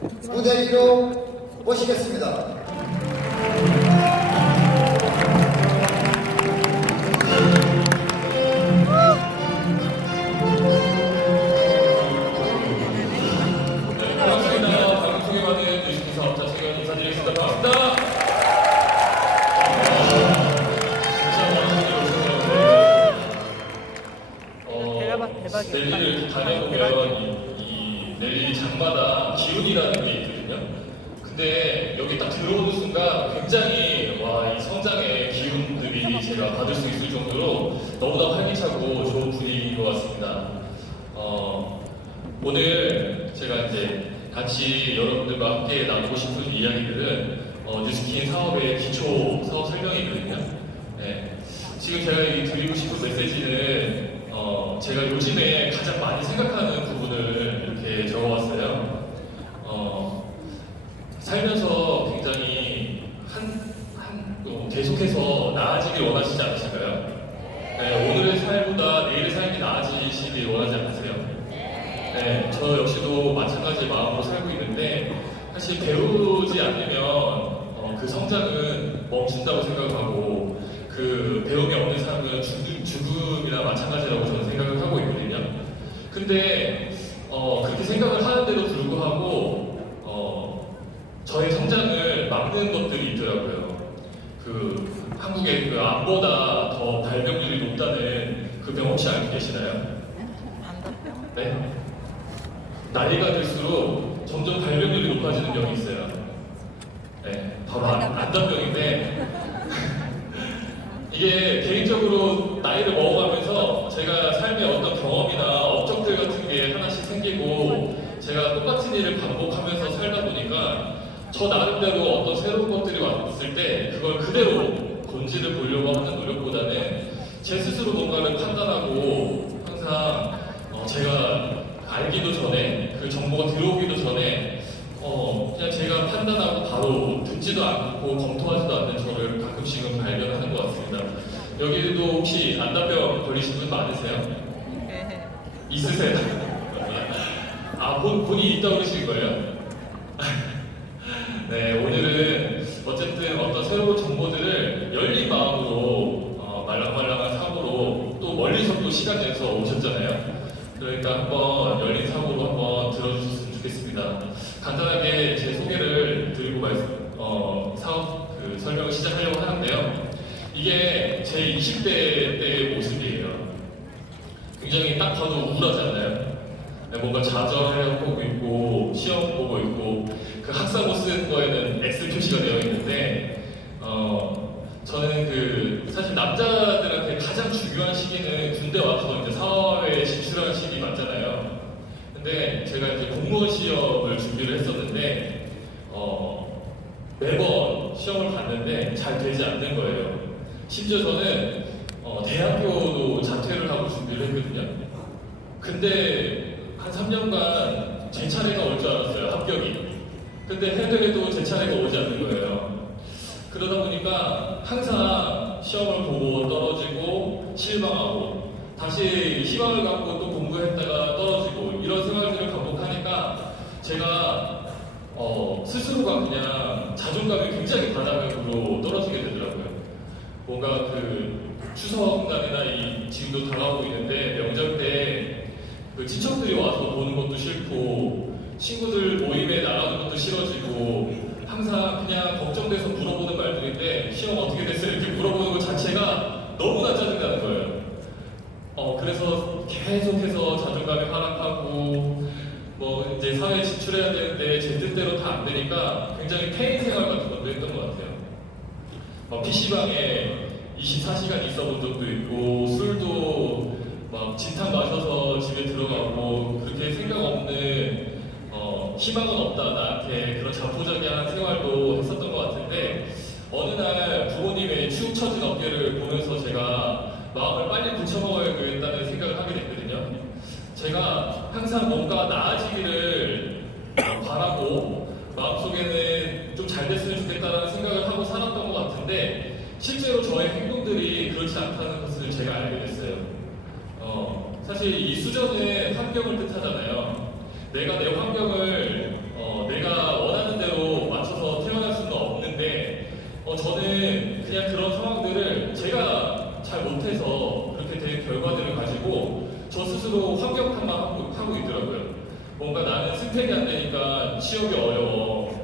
무대 위로 모시겠습니다. 랠리를 다녀보면 이 랠리 장마다 기운이라는 게 있거든요. 근데 여기 딱 들어오는 순간 굉장히 이 성장의 기운들이 제가 받을 수 있을 정도로 너무나 활기차고 좋은 분위기인 것 같습니다. 오늘 제가 이제 같이 여러분들과 함께 나누고 싶은 이야기들은 뉴스킨 사업의 기초 사업 설명이거든요. 네. 지금 제가 드리고 싶은 메시지는 제가 요즘에 가장 많이 생각하는 부분을 이렇게 적어왔어요. 살면서 굉장히 계속해서 나아지길 원하시지 않으실까요? 네, 오늘의 삶보다 내일의 삶이 나아지시길 원하지 않으세요? 네, 저 역시도 마찬가지의 마음으로 살고 있는데 사실 배우지 않으면 그 성장은 멈춘다고 생각하고 그 배움이 없는 삶은 죽음이나 마찬가지라고 저는 생각을 하고 있거든요. 근데 그렇게 생각을 하는데도 불구하고 저의 성장을 막는 것들이 있더라고요. 한국의 암보다 더 발병률이 높다는 그 병 혹시 알고 계시나요? 안답병. 네? 나이가 들수록 점점 발병률이 높아지는 병이 있어요. 네, 바로 안답병인데 이게 개인적으로 나이를 먹어가면서 제가 삶의 어떤 경험이나 업적들 같은 게 하나씩 생기고 제가 똑같은 일을 반복하면서 살다 보니까 저 나름대로 어떤 새로운 것들이 왔을 때 그걸 그대로 본질을 보려고 하는 노력보다는 제 스스로 뭔가를 판단하고 항상 제가 알기도 전에 그 정보가 들어오기도 전에 그냥 제가 판단하고 바로 듣지도 않고 검토하지도 않는 저를 가끔씩은 발견하는 것 같습니다. 여기도 혹시 안답병 걸리신 분 많으세요? 네. 있으세요? 본인이 있다고 그러신 거예요? 네, 오늘은 어쨌든 어떤 새로운 정보들을 열린 마음으로 말랑말랑한 사고로 또 멀리서 또 시간 내서 오셨잖아요. 그러니까 한번 열린 사고로 한번 들어주셨으면 좋겠습니다. 간단하게 제 소개를 드리고 사업 설명을 시작하려고 하는데요. 이게 제 20대 때의 모습이에요. 굉장히 딱 봐도 우울하지 않나요? 뭔가 좌절을 보고 있고 시험 보고 있고 그 학사모 쓴 거에는 X 표시가 되어 있는데 저는 사실 남자들한테 가장 중요한 시기는 군대 와서 이제 사회에 진출하는 시기 맞잖아요. 근데 제가 이제 공무원 시험을 준비를 했었는데 매번 시험을 봤는데 잘 되지 않는 거예요. 심지어 저는 대학교도 자퇴를 하고 준비를 했거든요. 근데 한 3년간 제 차례가 올 줄 알았어요, 합격이. 근데 해외에도 제 차례가 오지 않는 거예요. 그러다 보니까 항상 시험을 보고 떨어지고 실망하고 다시 희망을 갖고 또 공부했다가 떨어지고 이런 생활들을 반복하니까 제가 스스로가 그냥 자존감이 굉장히 바닥으로 떨어지게 되더라고요. 뭔가 추석날이나 지금도 다가오고 있는데 명절 때 친척들이 와서 보는 것도 싫고 친구들 모임에 나가는 것도 싫어지고 항상 그냥 걱정돼서 물어보는 말들인데 시험 어떻게 됐어요? 이렇게 물어보는 것 자체가 너무나 짜증나는 거예요. 그래서 계속해서 자존감이 하락하고 이제 사회에 진출해야 되는데 제 뜻대로 다 안 되니까 굉장히 폐인 생활 같은 것도 했던 것 같아요. PC방에 24시간 있어 본 적도 있고 술도 진탕 마셔서 집에 들어가고 그렇게 생각 없는 희망은 없다 나한테 그런 자포자기한 생활도 했었던 것 같은데 어느 날 부모님의 축 처진 어깨를 보면서 제가 마음을 빨리 고쳐먹어야겠다는 생각을 하게 됐거든요. 제가 항상 뭔가 나아지기를 바라고 마음속에는 좀 잘 됐으면 좋겠다는 생각을 하고 살았던 것 같은데 실제로 저의 행동들이 그렇지 않다는 것을 제가 알게 됐어요. 사실 이 수저는 환경을 뜻하잖아요. 내가 내 환경을 내가 그냥 그런 상황들을 제가 잘 못해서 그렇게 된 결과들을 가지고 저 스스로 환경탄만 하고 있더라고요. 뭔가 나는 스펙이 안 되니까 취업이 어려워.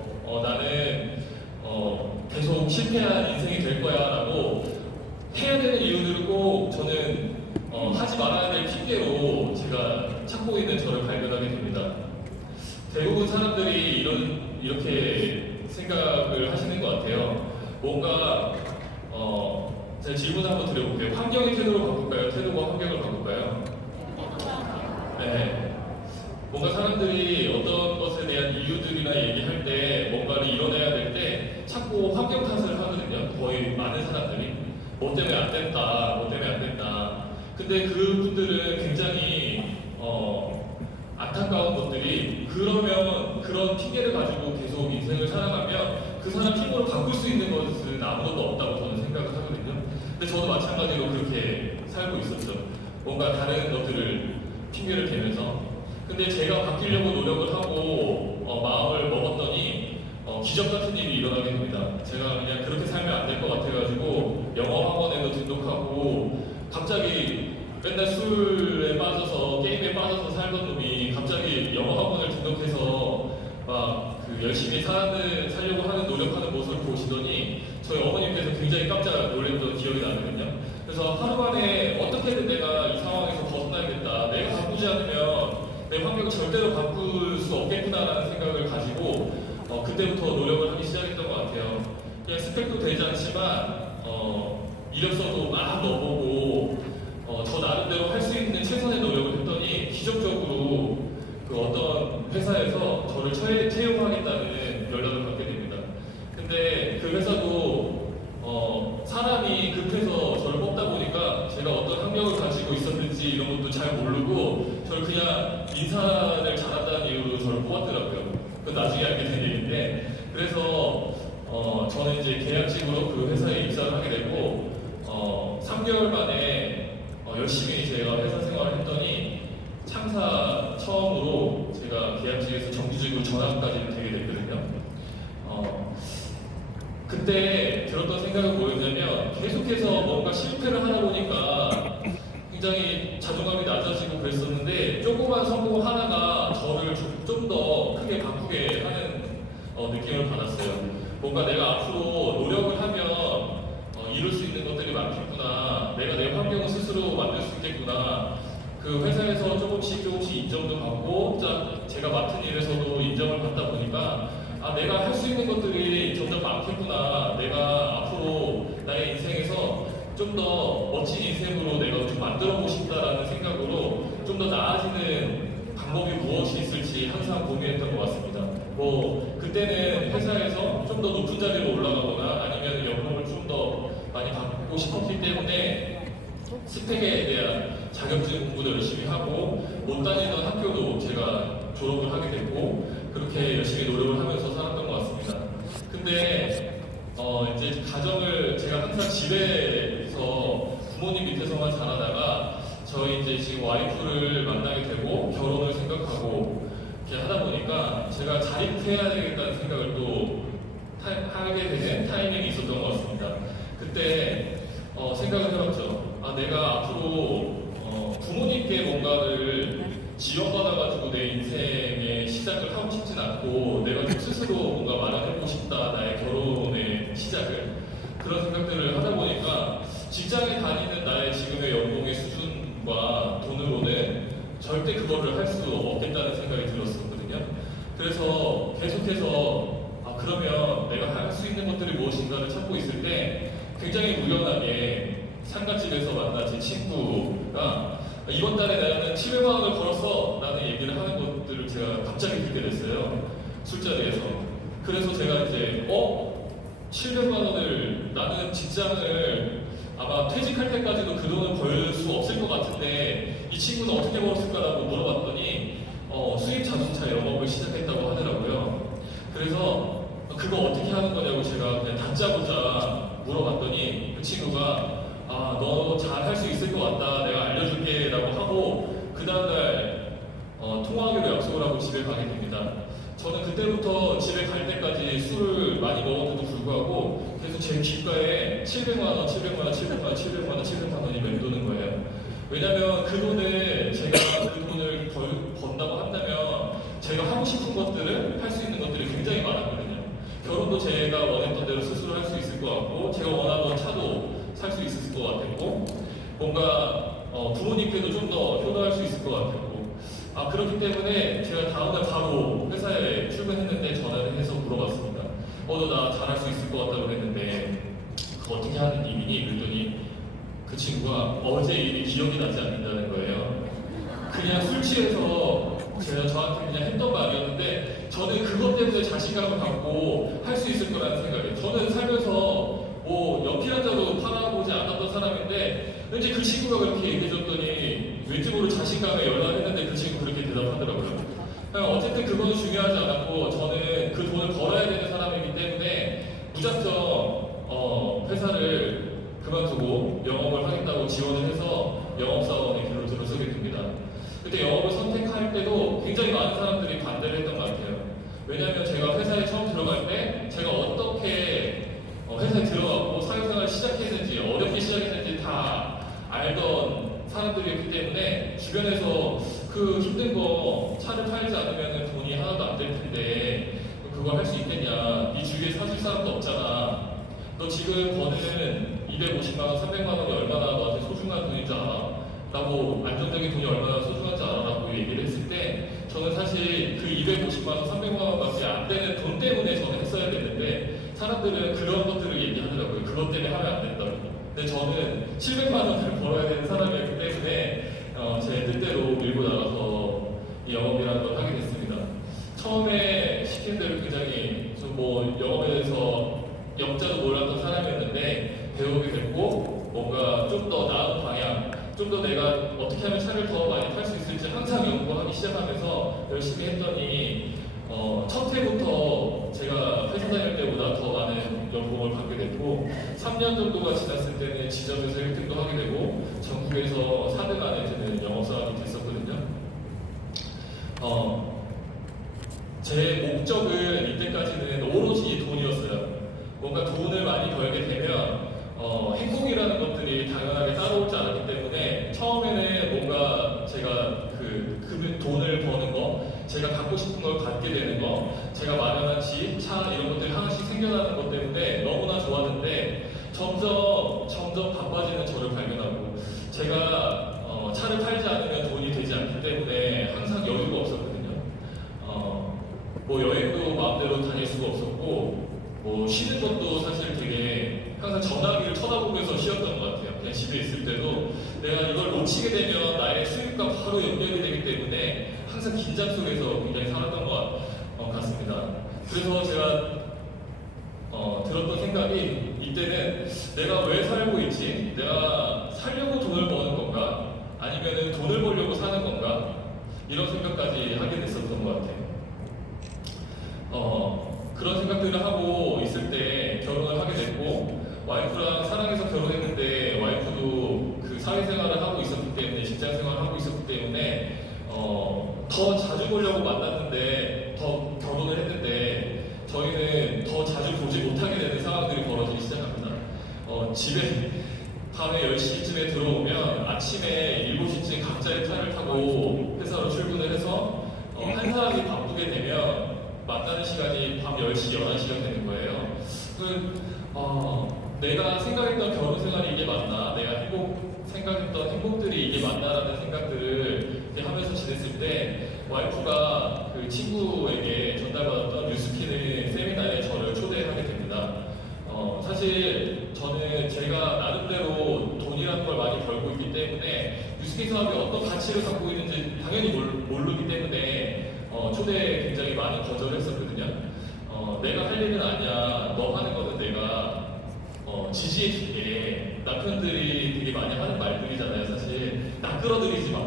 나는 계속 실패한 인생이 될 거야 라고 해야 되는 이유들을 꼭 저는 하지 말아야 될 핑계로 제가 찾고 있는 저를 발견하게 됩니다. 대부분 사람들이 이렇게 생각을 하시는 것 같아요. 뭔가 제가 질문 한번 드려볼게요. 환경이 태도를 바꿀까요? 태도가 환경을 바꿀까요? 네. 뭔가 사람들이 어떤 것에 대한 이유들이나 얘기할 때 뭔가를 이뤄내야 될 때 자꾸 환경 탓을 하거든요. 거의 많은 사람들이 뭐 때문에 안 됐다, 뭐 때문에 안 됐다. 근데 그분들은 굉장히 안타까운 것들이 그러면 그런 핑계를 가지고 계속 인생을 살아가면 그 사람 힘으로 바꿀 수 있는 것은 아무것도 없다고 저는 생각을 하거든요. 근데 저도 마찬가지로 그렇게 살고 있었죠. 뭔가 다른 것들을 핑계를 대면서. 근데 제가 바뀌려고 노력을 하고 마음을 먹었더니 기적 같은 일이 일어나게 됩니다. 제가 그냥 그렇게 살면 안 될 것 같아가지고 영어 학원에도 등록하고 갑자기 맨날 술에 빠져서 게임에 빠져서 살던 놈이 갑자기 영어 학원을 등록해서 막 그 열심히 살려고 하는 노력하는 모습을 보시더니 저희 어머님께서 굉장히 깜짝 놀랐던 기억이 나거든요. 그래서 하루 만에 어떻게든 내가 이 상황에서 벗어나야겠다. 내가 바꾸지 않으면 내 환경을 절대로 바꿀 수 없겠구나라는 생각을 가지고 그때부터 노력을 하기 시작했던 것 같아요. 그냥 스펙도 되지 않지만 이력서도 막 넣어보고 저 나름대로 할 수 있는 최선의 노력을 했더니 기적적으로 그 어떤 회사에서 저를 채용하겠다는 연락을 받게 됩니다. 근데 그 회사도 사람이 급해서 저를 뽑다 보니까 제가 어떤 학력을 가지고 있었는지 이런 것도 잘 모르고 저를 그냥 인사를 잘한다는 이유로 저를 뽑았더라고요. 그건 나중에 알게 된 일인데 그래서 저는 이제 계약직으로 그 회사에 입사를 하게 되고 3개월 만에 열심히 제가 회사 생활을 했더니 창사 처음으로 제가 계약직에서 정규직으로 전환까지 되게 됐거든요. 그때 들었던 생각은 뭐였냐면 계속해서 뭔가 실패를 하다 보니까 굉장히 자존감이 낮아지고 그랬었는데 조그만 성공 하나가 저를 좀 더 크게 바꾸게 하는 느낌을 받았어요. 뭔가 내가 앞으로 노력을 하면 이룰 수 있는 것들이 많겠구나. 내가 내 환경을 스스로 만들 수 있겠구나. 그 회사에서 조금씩 인정도 받고 제가 맡은 일에서도 인정을 받다 보니까 내가 할 수 있는 것들이 점점 많겠구나. 내가 앞으로 나의 인생에서 좀 더 멋진 인생으로 내가 좀 만들어보고 싶다라는 생각으로 좀 더 나아지는 방법이 무엇이 있을지 항상 고민했던 것 같습니다. 뭐 그때는 회사에서 좀 더 높은 자리로 올라가거나 아니면 연봉을 좀 더 많이 받고 싶었기 때문에 스펙에 대한 자격증 공부도 열심히 하고 못 다니던 학교도 제가 졸업을 하게 됐고 그렇게 열심히 노력을 하면서 살았던 것 같습니다. 근데 이제 가정을 제가 항상 집에서 부모님 밑에서만 자라다가 저희 이제 지금 와이프를 만나게 되고 결혼을 생각하고 이렇게 하다 보니까 제가 자립해야 되겠다는 생각을 또 하게 되는 타이밍이 있었던 것 같습니다. 그때 생각을 해봤죠. 내가 앞으로 부모님께 뭔가를 지원받아가지고 내 인생의 시작을 하고 싶진 않고 내가 좀 스스로 뭔가 마련해보고 싶다. 나의 결혼의 시작을. 그런 생각들을 하다 보니까 직장에 다니는 나의 지금의 연봉의 수준과 돈으로는 절대 그거를 할 수 없겠다는 생각이 들었었거든요. 그래서 계속해서 그러면 내가 할 수 있는 것들이 무엇인가를 찾고 있을 때 굉장히 우연하게 상가집에서 만난 제 친구가 이번 달에 나는 700만 원을 벌었어 라는 얘기를 하는 것들을 제가 갑자기 듣게 됐어요. 술자리에서. 그래서 제가 이제 700만 원을 나는 직장을 아마 퇴직할 때까지도 그 돈을 벌 수 없을 것 같은데 이 친구는 어떻게 벌었을까라고 물어봤더니 수입 자동차 영업을 시작했다고 하더라고요. 그래서 그거 어떻게 하는 거냐고 제가 그냥 다짜고짜 물어봤더니 그 친구가 너 잘 할 수 있을 것 같다. 내가 알려줄게 라고 하고 그 다음날 통화하기로 약속을 하고 집에 가게 됩니다. 저는 그때부터 집에 갈 때까지 술을 많이 먹었는데도 불구하고 계속 제 귓가에 700만 원, 700만 원, 700만 원, 700만 원, 700만 원이 맴도는 거예요. 왜냐면 그 돈을 제가 그 돈을 번다고 한다면 제가 하고 싶은 것들을 할 수 있는 것들이 굉장히 많았거든요. 결혼도 제가 원했던 대로 스스로 할 수 있을 것 같고 제가 원하던 차도 살 수 있을 것 같았고 뭔가 부모님께도 좀 더 효도할 수 있을 것 같았고 그렇기 때문에 제가 다음날 바로 회사에 출근했는데 전화를 해서 물어봤습니다. 너 나 잘할 수 있을 것 같다고 했는데 그거 어떻게 하는 일이니? 그랬더니 그 친구가 어제 일이 기억이 나지 않는다는 거예요. 그냥 술 취해서 제가 저한테 그냥 했던 말이었는데 저는 그것 때문에 자신감을 갖고 할 수 있을 거라는 생각이에요. 저는 살면서 뭐 연필 한 자도 팔아보지 않았던 사람인데 왠지 그 친구가 그렇게 얘기해줬더니 왠지 모르 자신감에 연락했는데 그 친구 그렇게 대답하더라고요. 어쨌든 그거는 중요하지 않았고 저는 그 돈을 벌어야 되는 사람이기 때문에 무작정 회사를 그만두고 영업을 하겠다고 지원을 해서 영업사원의 길로 들어서게 됩니다. 그때 영업을 선택할 때도 굉장히 많은 사람들이 반대를 했던 것 같아요. 왜냐하면 제가 회사에 처음 들어갈 때 제가 어떻게 회사에 들어가고 사회생활을 시작했는지 어렵게 시작했는지 다 알던 사람들이었기 때문에 주변에서 그 힘든 거 차를 팔지 않으면 돈이 하나도 안 될 텐데 그걸 할 수 있겠냐, 네 주위에 사줄 사람도 없잖아, 너 지금 버는 250만 원, 300만 원이 얼마나 너한테 소중한 돈인 줄 알아? 라고 안정적인 돈이 얼마나 소중한지 알아? 라고 얘기를 했을 때 저는 사실 그 250만 원, 300만 원밖에 안 되는 돈 때문에 저는 했어야 되는데 사람들은 그런 것들을 얘기하더라고요. 그것 때문에 하면 안 된다고. 근데 저는 700만 원을 벌어야 되는 사람이었기 때문에 제 뜻대로 밀고 나가서 이 영업이라는 걸 하게 됐습니다. 처음에 시킨 대로 굉장히 뭐 영업에 대해서 영자도 몰랐던 사람이었는데 배우게 됐고 뭔가 좀 더 나은 방향, 좀 더 내가 어떻게 하면 차를 더 많이 탈 수 있을지 항상 연구하기 시작하면서 열심히 했더니 첫 해부터 제가 회사 다닐 때보다 더 많은 연봉을 받게 됐고 3년 정도가 지났을 때는 지점에서 1등도 하게 되고 전국에서 4등 안에 드는 영업사원이 됐었거든요. 제 목적은 이때까지는 오로지 돈이었어요. 뭔가 돈을 많이 벌게 되면 행복이라는 것들이 당연하게 따라오지 않았기 때문에 처음에는 뭔가 제가 그 돈을 버는 거, 제가 갖고 싶은 걸 갖게 되는 거, 제가 마련한 집, 차 이런 것들이 하나씩 생겨나는 것 때문에 너무나 좋았는데 점점 바빠지는 저를 발견하고 제가 차를 팔지 않으면 돈이 되지 않기 때문에 항상 여유가 없었거든요. 뭐 여행도 마음대로 다닐 수가 없었고 뭐 쉬는 것도 사실 되게 항상 전화기를 쳐다보면서 쉬었던 것 같아요. 그냥 집에 있을 때도 내가 이걸 놓치게 되면 나의 수입과 바로 연결이 되기 때문에 항상 긴장 속에서 굉장히 살았던 것 같습니다. 그래서 제가 들었던 생각이 이때는 내가 왜 살고 있지? 내가 살려고 돈을 버는 건가? 아니면 돈을 벌려고 사는 건가? 이런 생각까지 하게 됐었던 것 같아요. 그런 생각들을 하고 있을 때 결혼을 하게 됐고 와이프랑 사랑해서 결혼했는데 와이프도 그 사회생활을 하고 있었기 때문에 직장생활을 하고 있었기 때문에 더 자주 보려고 만났는데 더 결혼을 했는데 저희는 더 자주 보지 못하게 되는 상황들이 벌어지기 시작합니다. 집에 밤에 10시쯤에 들어오면 아침에 7시쯤 각자의 차를 타고 회사로 출근을 해서 한 사람이 바쁘게 되면 만나는 시간이 밤 10시, 11시가 되는 거예요. 내가 생각했던 결혼 생활이 이게 맞나? 내가 생각했던 행복들이 이게 맞나라는 생각들을 하면서 지냈을 때 와이프가 그 친구에게 전달받았던 뉴스키는 세미나에 저를 초대하게 됩니다. 사실 저는 제가 나름대로 돈이라는 걸 많이 벌고 있기 때문에 뉴스키 사업이 어떤 가치를 갖고 있는지 당연히 모르기 때문에 초대에 굉장히 많이 거절했었거든요. 내가 할 일은 아니야. 너 하는 거는 내가 지지해줄게. 남편들이 되게 많이 하는 말들이잖아요. 사실 나 끌어들이지 마.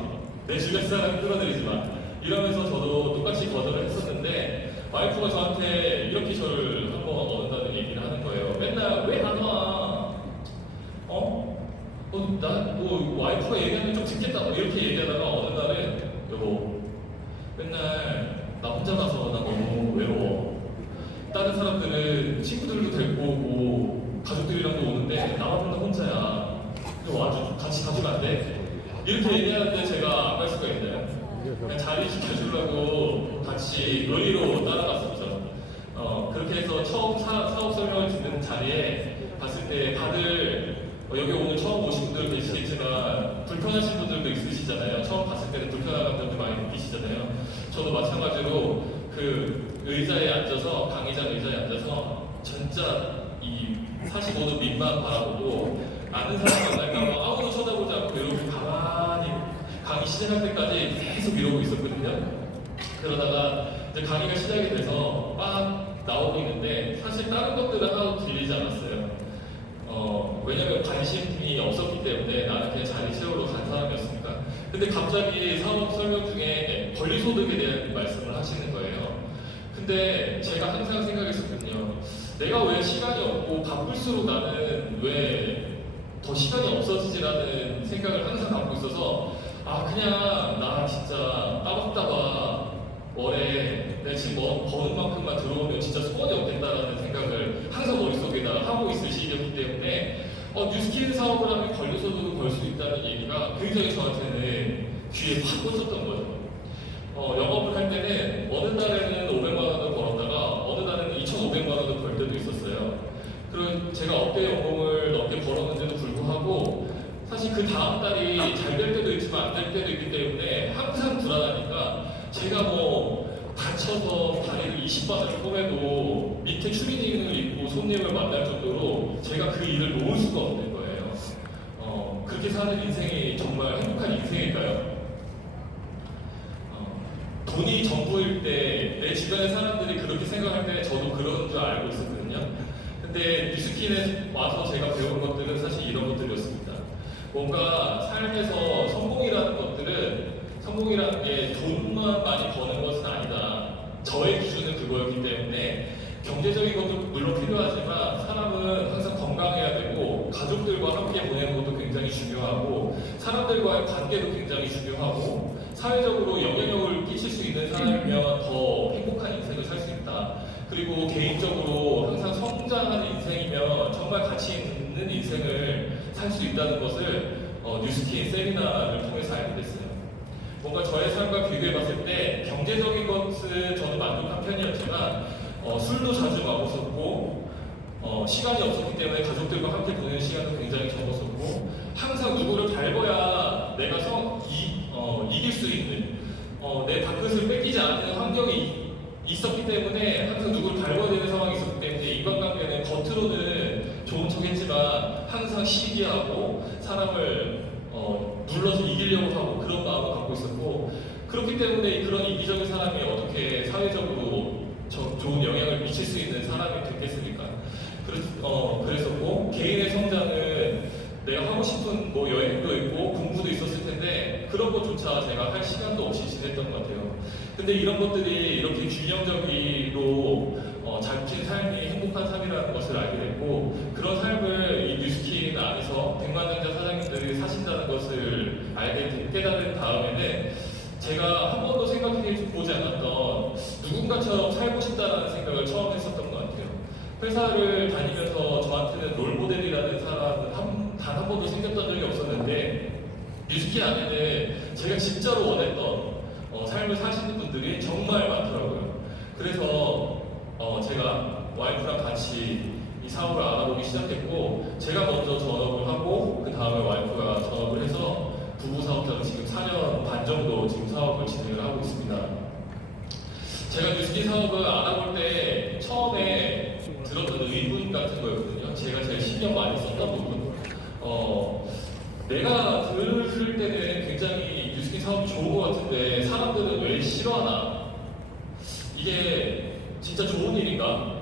내 주변 사람 끌어들이지 마. 이러면서 저도 똑같이 거절을 했었는데 와이프가 저한테 이렇게 저를 한번 얻는다는 얘기를 하는 거예요. 맨날 왜 안 와? 뭐 와이프가 얘기하면 좀 듣겠다. 이렇게 얘기하다가 어느 날은 여보 맨날 나 혼자 가서 나 너무 다른 사람들은 친구들도 데리고 오고 가족들이랑도 오는데 나만 혼자야. 와줘, 같이 가주면 안 돼? 이렇게 얘기하는데 제가 안 갈 수가 있나요? 그냥 자리 지켜주려고 같이 의리로 따라갔었죠. 그렇게 해서 처음 사업 설명을 듣는 자리에 봤을 때 다들 여기 오늘 처음 오신 분들 계시겠지만 불편하신 분들도 있으시잖아요. 처음 봤을 때는 불편한 감정도 많이 느끼시잖아요. 저도 마찬가지로 그 의자에 앉아서 강의장 의자에 앉아서 진짜 이 45도 밑만 바라보고 아는 사람 만날까봐 아무도 쳐다보지 않고 이렇게 가만히 강의 시작할 때까지 계속 이러고 있었거든요. 그러다가 이제 강의가 시작이 돼서 막 나오고 있는데 사실 다른 것들은 하나도 들리지 않았어요. 왜냐면 관심이 없었기 때문에 나는 그냥 자리 채우러 간 사람이었으니까. 근데 갑자기 사업 설명 중에 권리소득에 대한 말씀을 하시는 거예요. 근데 제가 항상 생각했었거든요. 내가 왜 시간이 없고 바쁠수록 나는 왜 더 시간이 없어지지라는 생각을 항상 갖고 있어서 그냥 나 진짜 따박따박 월에 내가 지금 버는 만큼만 들어오면 진짜 소원이 없겠다라는 생각을 항상 머릿속에다 하고 있을 시기였기 때문에 뉴스킬 사업을 하면 권리소득을 벌 수 있다는 얘기가 굉장히 저한테는 귀에 확 꽂혔던 거죠. 영업을 할 때는 어느 달에는 500만 원을 벌었다가 어느 달에는 2,500만 원을 벌 때도 있었어요. 그리고 제가 억대 연봉을 넘게 벌었는데도 불구하고 사실 그 다음 달이 잘 될 때도 있지만 안 될 때도 있기 때문에 항상 불안하니까 제가 다쳐서 다리를 20바늘 꼬매도 밑에 추리닝을 입고 손님을 만날 정도로 제가 그 일을 놓을 수가 없는 거예요. 그렇게 사는 인생이 정말 행복한 인생일까요? 돈이 전부일 때 내 주변의 사람들이 그렇게 생각할 때 저도 그런 줄 알고 있었거든요. 근데 뉴스킨에 와서 제가 배운 것들은 사실 이런 것들이었습니다. 뭔가 삶에서 성공이라는 게 돈만 많이 버는 것은 아니다. 저의 기준은 그거였기 때문에 경제적인 것도 물론 필요하지만 사람은 항상 건강해야 되고 가족들과 함께 보내는 것도 굉장히 중요하고 사람들과의 관계도 굉장히 중요하고 사회적으로 영향력을 끼칠 수 있는 사람이면 더 행복한 인생을 살 수 있다. 그리고 개인적으로 항상 성장하는 인생이면 정말 가치 있는 인생을 살 수 있다는 것을 뉴스킨 세미나를 통해서 알게 됐어요. 뭔가 저의 삶과 비교해봤을 때 경제적인 것은 저는 만족한 편이었지만 술도 자주 마셨고 시간이 없었기 때문에 가족들과 함께 보내는 시간도 굉장히 적었었고 항상 누구를 밟아야 내가 이길 수 있는 내 밥그릇을 뺏기지 않는 환경이 있었기 때문에 항상 누구를 밟아야 되는 상황이 있었기 때문에 인간관계는 겉으로는 좋은 척했지만 항상 시기하고 사람을 눌러서 이기려고 하고 그런 마음을 갖고 있었고 그렇기 때문에 그런 이기적인 사람이 어떻게 사회적으로 좋은 영향을 미칠 수 있는 사람이 됐겠습니까? 그랬었고 개인의 성장은 내가 하고 싶은 여행도 있고 공부도 있었을 텐데 그런 것조차 제가 할 시간도 없이 지냈던 것 같아요. 근데 이런 것들이 이렇게 균형적으로 잡힌 삶이 행복한 삶이라는 것을 알게 됐고 그런 삶을 이 뉴스킨 안에서 백만장자 사장님들이 사신다는 것을 깨달은 다음에는 제가 한 번도 생각해보지 않았던 누군가처럼 살고 싶다는 생각을 처음 했었던 것 같아요. 회사를 다니면서 저한테는 롤모델이라는 사람은 단 한 번도 생겼던 적이 없었는데 뉴스킨 안에는 제가 진짜로 원했던 삶을 사시는 분들이 정말 많더라고요. 그래서 제가 와이프랑 같이 이 사업을 알아보기 시작했고 제가 먼저 전업을 하고 그 다음에 와이프가 전업을 해서 부부 사업자로 지금 4년 반 정도 지금 사업을 진행을 하고 있습니다. 제가 뉴스킨 사업을 알아볼 때 처음에 들었던 의문 같은 거였거든요. 제가 제일 신경 많이 썼던 부분. 내가 들을 때는 굉장히 뉴스킨 사업이 좋은 것 같은데 사람들은 왜 싫어하나? 이게 진짜 좋은 일인가?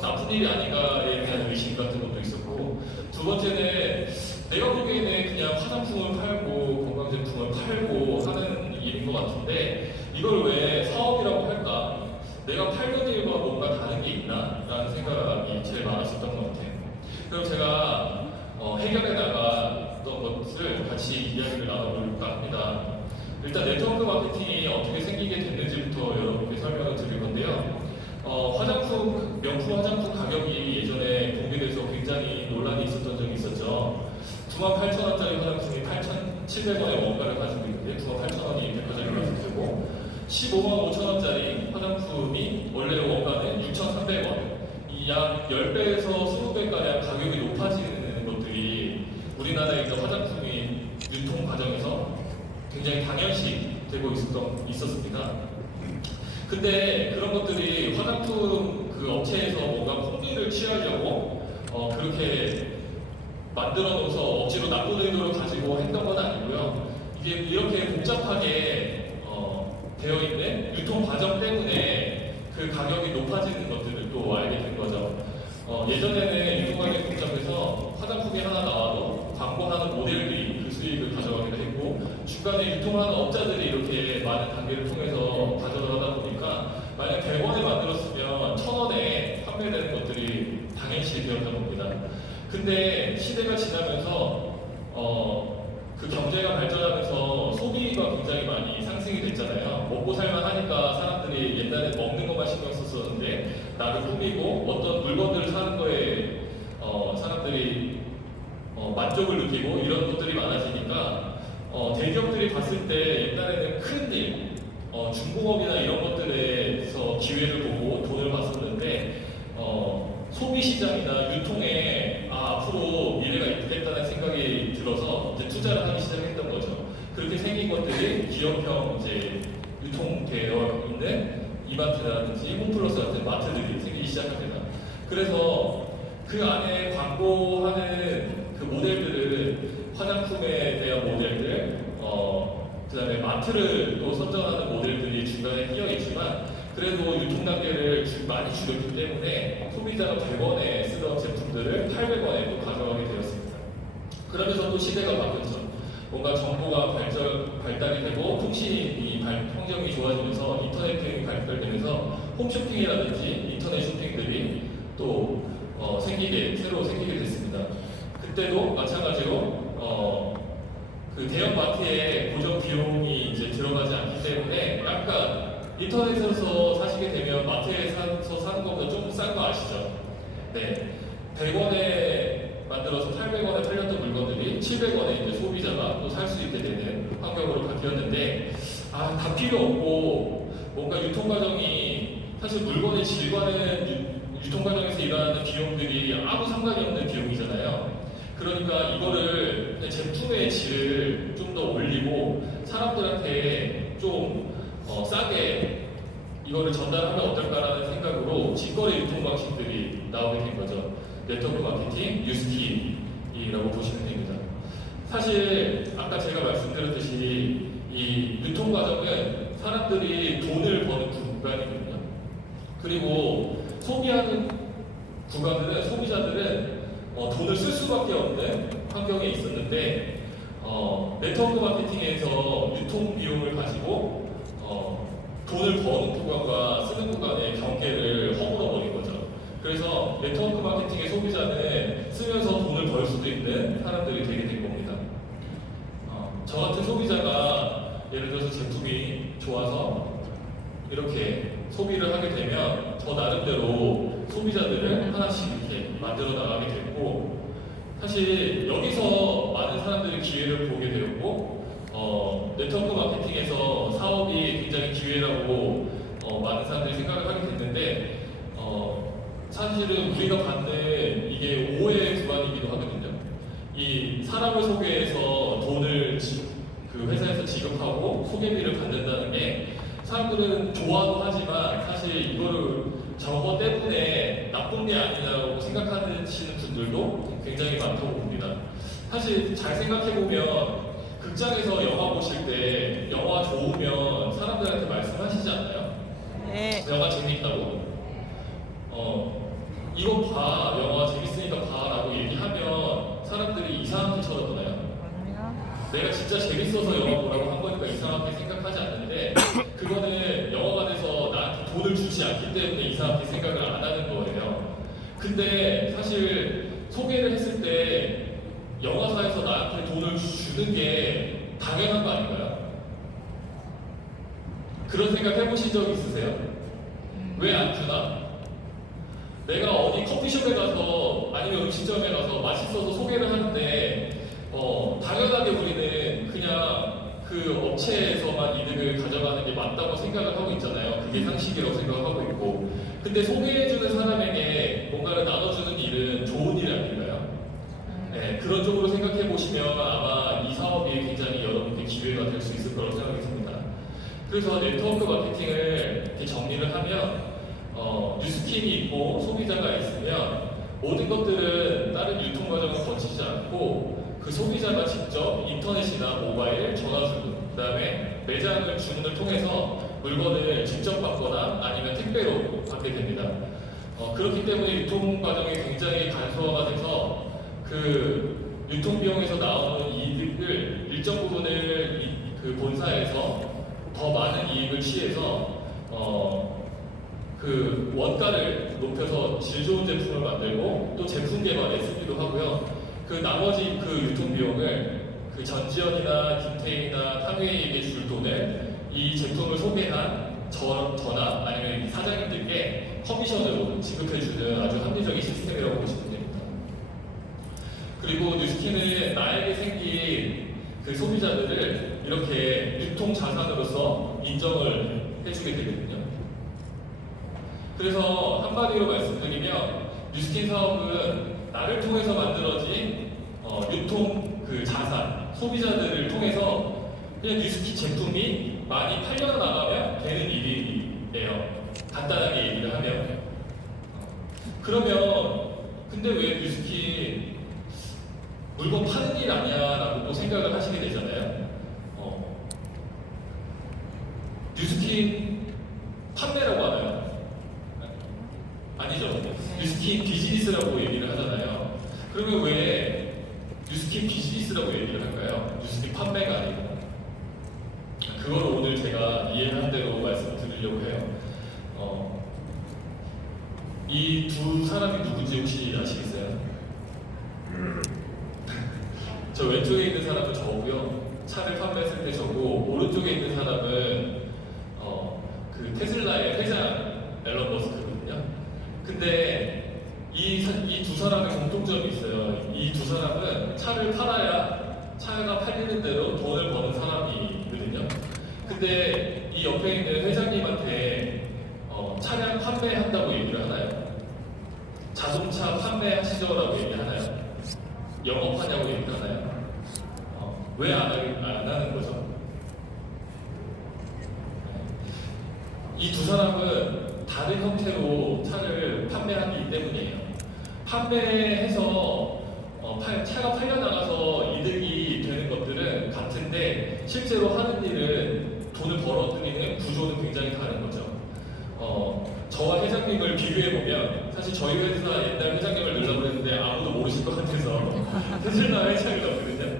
나쁜 일이 아닌가에 대한 의심 같은 것도 있었고 두 번째는 내가 보기에는 그냥 화장품을 팔고 건강제품을 팔고 하는 일인 것 같은데 이걸 왜 사업이라고 할까? 내가 팔던 일과 뭔가 다른 게 있나? 라는 생각이 제일 많았었던 것 같아요. 그럼 제가 해결해 나갔던 것을 같이 이야기를 나눠볼까 합니다. 일단 네트워크 마케팅이 어떻게 생기게 됐는지부터 여러분께 설명을 드릴 건데요. 화장품 명품 화장품 가격이 예전에 공개돼서 굉장히 논란이 있었던 적이 있었죠. 98,000원짜리 화장품이 8,700원의 원가를 가지고 있는데 98,000원이 백화점에 가서 되고 155,000원짜리 화장품이 원래 원가는 6,300원. 이 약 10배에서 20배가량 가격이 높아지는 것들이 우리나라의 화장품이 유통 과정에서 굉장히 당연시 되고 있었습니다. 근데 그런 것들이 화장품 그 업체에서 뭔가 폭리를 취하려고 그렇게 만들어 놓아서 억지로 나쁜 의도를 가지고 했던 건 아니고요. 이게 이렇게 복잡하게 되어 있는 유통 과정 때문에 그 가격이 높아지는 것들을 또 알게 된 거죠. 예전에는 유통 가격이 복잡해서 화장품이 하나 나와도 광고하는 모델들이 그 수익을 가져가기도 했고 중간에 유통하는 업자들이 이렇게 많은 단계를 통해서 가져를 하다 보니까 만약 100원에 만들었으면 1000원에 판매되는 것들이 당연시 되었던 겁니다. 근데 시대가 지나면서 그 경제가 발전하면서 소비가 굉장히 많이 상승이 됐잖아요. 먹고 살만 하니까 사람들이 옛날에 먹는 것만 신경 썼었는데 나를 꾸미고 어떤 물건들을 사는 거에 사람들이 만족을 느끼고 이런 것들이 많아지니까 대기업들이 봤을 때 옛날에는 큰 일, 중공업이나 이런 것들에서 기회를 보고 돈을 봤었는데 소비 시장이나 유통에 앞으로 미래가 있겠다는 생각이 들어서 이제 투자를 하기 시작했던 거죠. 그렇게 생긴 것들이 기업형 이제 유통되어 있는 이마트라든지 홈플러스 같은 마트들이 생기기 시작합니다. 그래서 그 안에 광고하는 그 모델들은 화장품에 대한 모델들, 그 다음에 마트를 또 선전하는 모델들이 중간에 끼어 있지만 그래도 유통 단계를 많이 줄였기 때문에 소비자가 100원에 쓰던 제품들을 800원에 또 가져가게 되었습니다. 그러면서 또 시대가 바뀌었죠. 뭔가 정보가 발달이 되고 통신이 환경이 좋아지면서 인터넷이 발달되면서 홈쇼핑이라든지 인터넷 쇼핑들이 또 새로 생기게 됐습니다. 그때도 마찬가지로 그 대형 마트에 고정 비용이 이제 들어가지 않기 때문에 약간 인터넷에서 사시게 되면 마트에서 사는 것보다 좀 싼 거 아시죠? 네. 100원에 만들어서 800원에 팔렸던 물건들이 700원에 이제 소비자가 또 살 수 있게 되는 환경으로 바뀌었는데 다 필요 없고 뭔가 유통 과정이 사실 물건의 질과는 유통 과정에서 일어나는 비용들이 아무 상관이 없는 비용이잖아요. 그러니까 이거를 제품의 질을 좀 더 올리고 사람들한테 좀 싸게 이거를 전달하면 어떨까라는 생각으로 직거래 유통 방식들이 나오게 된 거죠. 네트워크 마케팅, 뉴스키라고 보시면 됩니다. 사실 아까 제가 말씀드렸듯이 이 유통 과정은 사람들이 돈을 버는 구간이거든요. 그리고 소비하는 구간들은 소비자들은 돈을 쓸 수밖에 없는 환경에 있었는데 네트워크 마케팅에서 유통 비용을 가지고 돈을 버는 구간과 쓰는 구간의 경계를 허물어 버린 거죠. 그래서 네트워크 마케팅의 소비자는 쓰면서 돈을 벌 수도 있는 사람들이 되게 된 겁니다. 저 같은 소비자가 예를 들어서 제품이 좋아서 이렇게 소비를 하게 되면 저 나름대로 소비자들을 하나씩 이렇게 만들어 나가게 됐고 사실 여기서 많은 사람들이 기회를 보게 되었고 네트워크 마케팅에서 사업이 굉장히 기회라고 많은 사람들이 생각을 하게 됐는데 사실은 우리가 받는 이게 오해의 구간이기도 하거든요. 이 사람을 소개해서 돈을 그 회사에서 지급하고 소개비를 받는다는 게 사람들은 좋아도 하지만 사실 이거를 저거 때문에 나쁜 게 아니라고 생각하시는 분들도 굉장히 많다고 봅니다. 사실 잘 생각해보면 극장에서 영화 보실 때 영화 좋으면 사람들한테 말씀하시지 않나요? 네. 영화 재밌다고. 이거 봐, 영화 재밌으니까 봐 라고 얘기하면 사람들이 이상하게 쳐다보나요? 아니요. 내가 진짜 재밌어서 영화 보라고 한 거니까 이상하게 생각하지 않는데 그거는 영화관에서 나한테 돈을 주지 않기 때문에 이상하게 생각을 안 하는 거예요. 근데 사실 소개를 했을 때 영화사에서 나한테 돈을 주는 게 당연한 거 아닌가요? 그런 생각 해보신 적 있으세요? 왜 안 주나? 내가 어디 커피숍에 가서 아니면 음식점에 가서 맛있어서 소개를 하는데 당연하게 우리는 그냥 그 업체에서만 이득을 가져가는 게 맞다고 생각을 하고 있잖아요. 그게 상식이라고 생각하고 있고. 근데 소개해주는 사람에게 뭔가를 나눠주는 일은 좋은 일 아닐까요? 네, 그런 쪽으로 생각해 보시면 아마 이 사업이 굉장히 여러분께 기회가 될 수 있을 거라고 생각이 듭니다. 그래서 네트워크 마케팅을 이렇게 정리를 하면 뉴스팀이 있고 소비자가 있으면 모든 것들은 다른 유통 과정을 거치지 않고 그 소비자가 직접 인터넷이나 모바일, 전화주문, 그 다음에 매장을 주문을 통해서 물건을 직접 받거나 아니면 택배로 받게 됩니다. 그렇기 때문에 유통 과정이 굉장히 간소화가 돼서 그 유통 비용에서 나오는 이익을 일정 부분을 그 본사에서 더 많은 이익을 취해서 그 원가를 높여서 질 좋은 제품을 만들고 또 제품 개발에 쓰기도 하고요. 그 나머지 그 유통 비용을 그 전지현이나 김태희나 탕웨이에게 줄 돈을 이 제품을 소개한 저나 아니면 사장님들께 커미션으로 지급해주는 아주 합리적인 시스템이라고 보시면 됩니다. 그리고 뉴스킨은 나에게 생긴 그 소비자들을 이렇게 유통 자산으로서 인정을 해주게 되거든요. 그래서 한마디로 말씀드리면 뉴스킨 사업은 나를 통해서 만들어진 유통 그 자산, 소비자들을 통해서 그냥 뉴스킨 제품이 많이 팔려나가면 되는 일이에요. 간단하게 얘기를 하면. 그러면 근데 왜 뉴스킨 물건 파는 일 아니야? 라고 또 생각을 하시게 되잖아요. 뉴스킨 판매라고 하나요? 아니죠. 뉴스킨 비즈니스라고 얘기를 하잖아요. 그러면 왜 뉴스킨 비즈니스라고 얘기를 할까요? 뉴스킨 판매가 아니고. 그걸 오늘 제가 이해한 대로 말씀을 드리려고 해요. 이 두 사람이 누군지 혹시 아시겠어요? 저 왼쪽에 있는 사람은 저고요. 차를 판매했을 때 저고, 오른쪽에 있는 사람은 그 테슬라의 회장 앨런 머스크거든요. 근데 이 두 사람의 공통점이 있어요. 이 두 사람은 차를 팔아야 차가 팔리는 대로 돈을 버는 사람이거든요. 근데 이 옆에 있는 회장님한테 차량 판매한다고 얘기를 하나요? 자동차 판매하시죠라고 얘기하나요? 영업하냐고 얘기하나요? 왜 안 하는 거죠? 이 두 사람은 다른 형태로 차를 판매하기 때문이에요. 판매해서 차가 팔려나가서 이득이 되는 것들은 같은데 실제로 하는 일은 돈을 벌어들이는 구조는 굉장히 다른 거죠. 저와 회장님을 비교해보면 사실 저희 회사 옛날 회장님을 넣으려고 했는데 아무도 모르실 것 같아서 테슬라 회장을 넣거든요.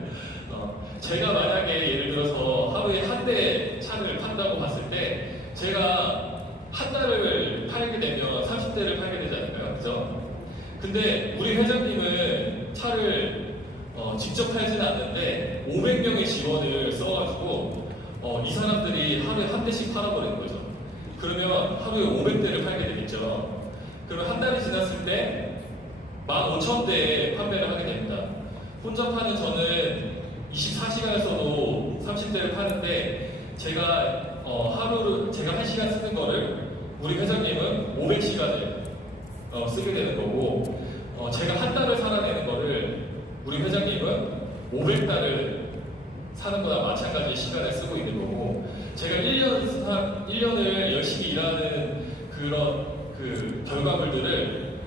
제가 만약에 예를 들어서 하루에 한 대 차를 판다고 봤을 때 제가 한 달을 팔게 되면 30대를 팔게 되지 않을까요? 그죠? 근데 우리 회장님은 차를 직접 팔지는 않는데 500명의 지원을 써가지고 이 사람들이 하루에 한 대씩 팔아버리는 거죠. 그러면 하루에 500대를 팔게 되겠죠. 그러면 한 달이 지났을 때 15,000대 판매를 하게 됩니다. 혼자 파는 저는 24시간을 써도 30대를 파는데 제가 제가 1시간 쓰는 거를 우리 회장님은 500시간을 쓰게 되는 거고 제가 한 달을 살아내는 거를 우리 회장님은 500달을 사는 거나 마찬가지의 시간을 쓰고 있는 거고 제가 1년을 열심히 일하는 그런 그 결과물들을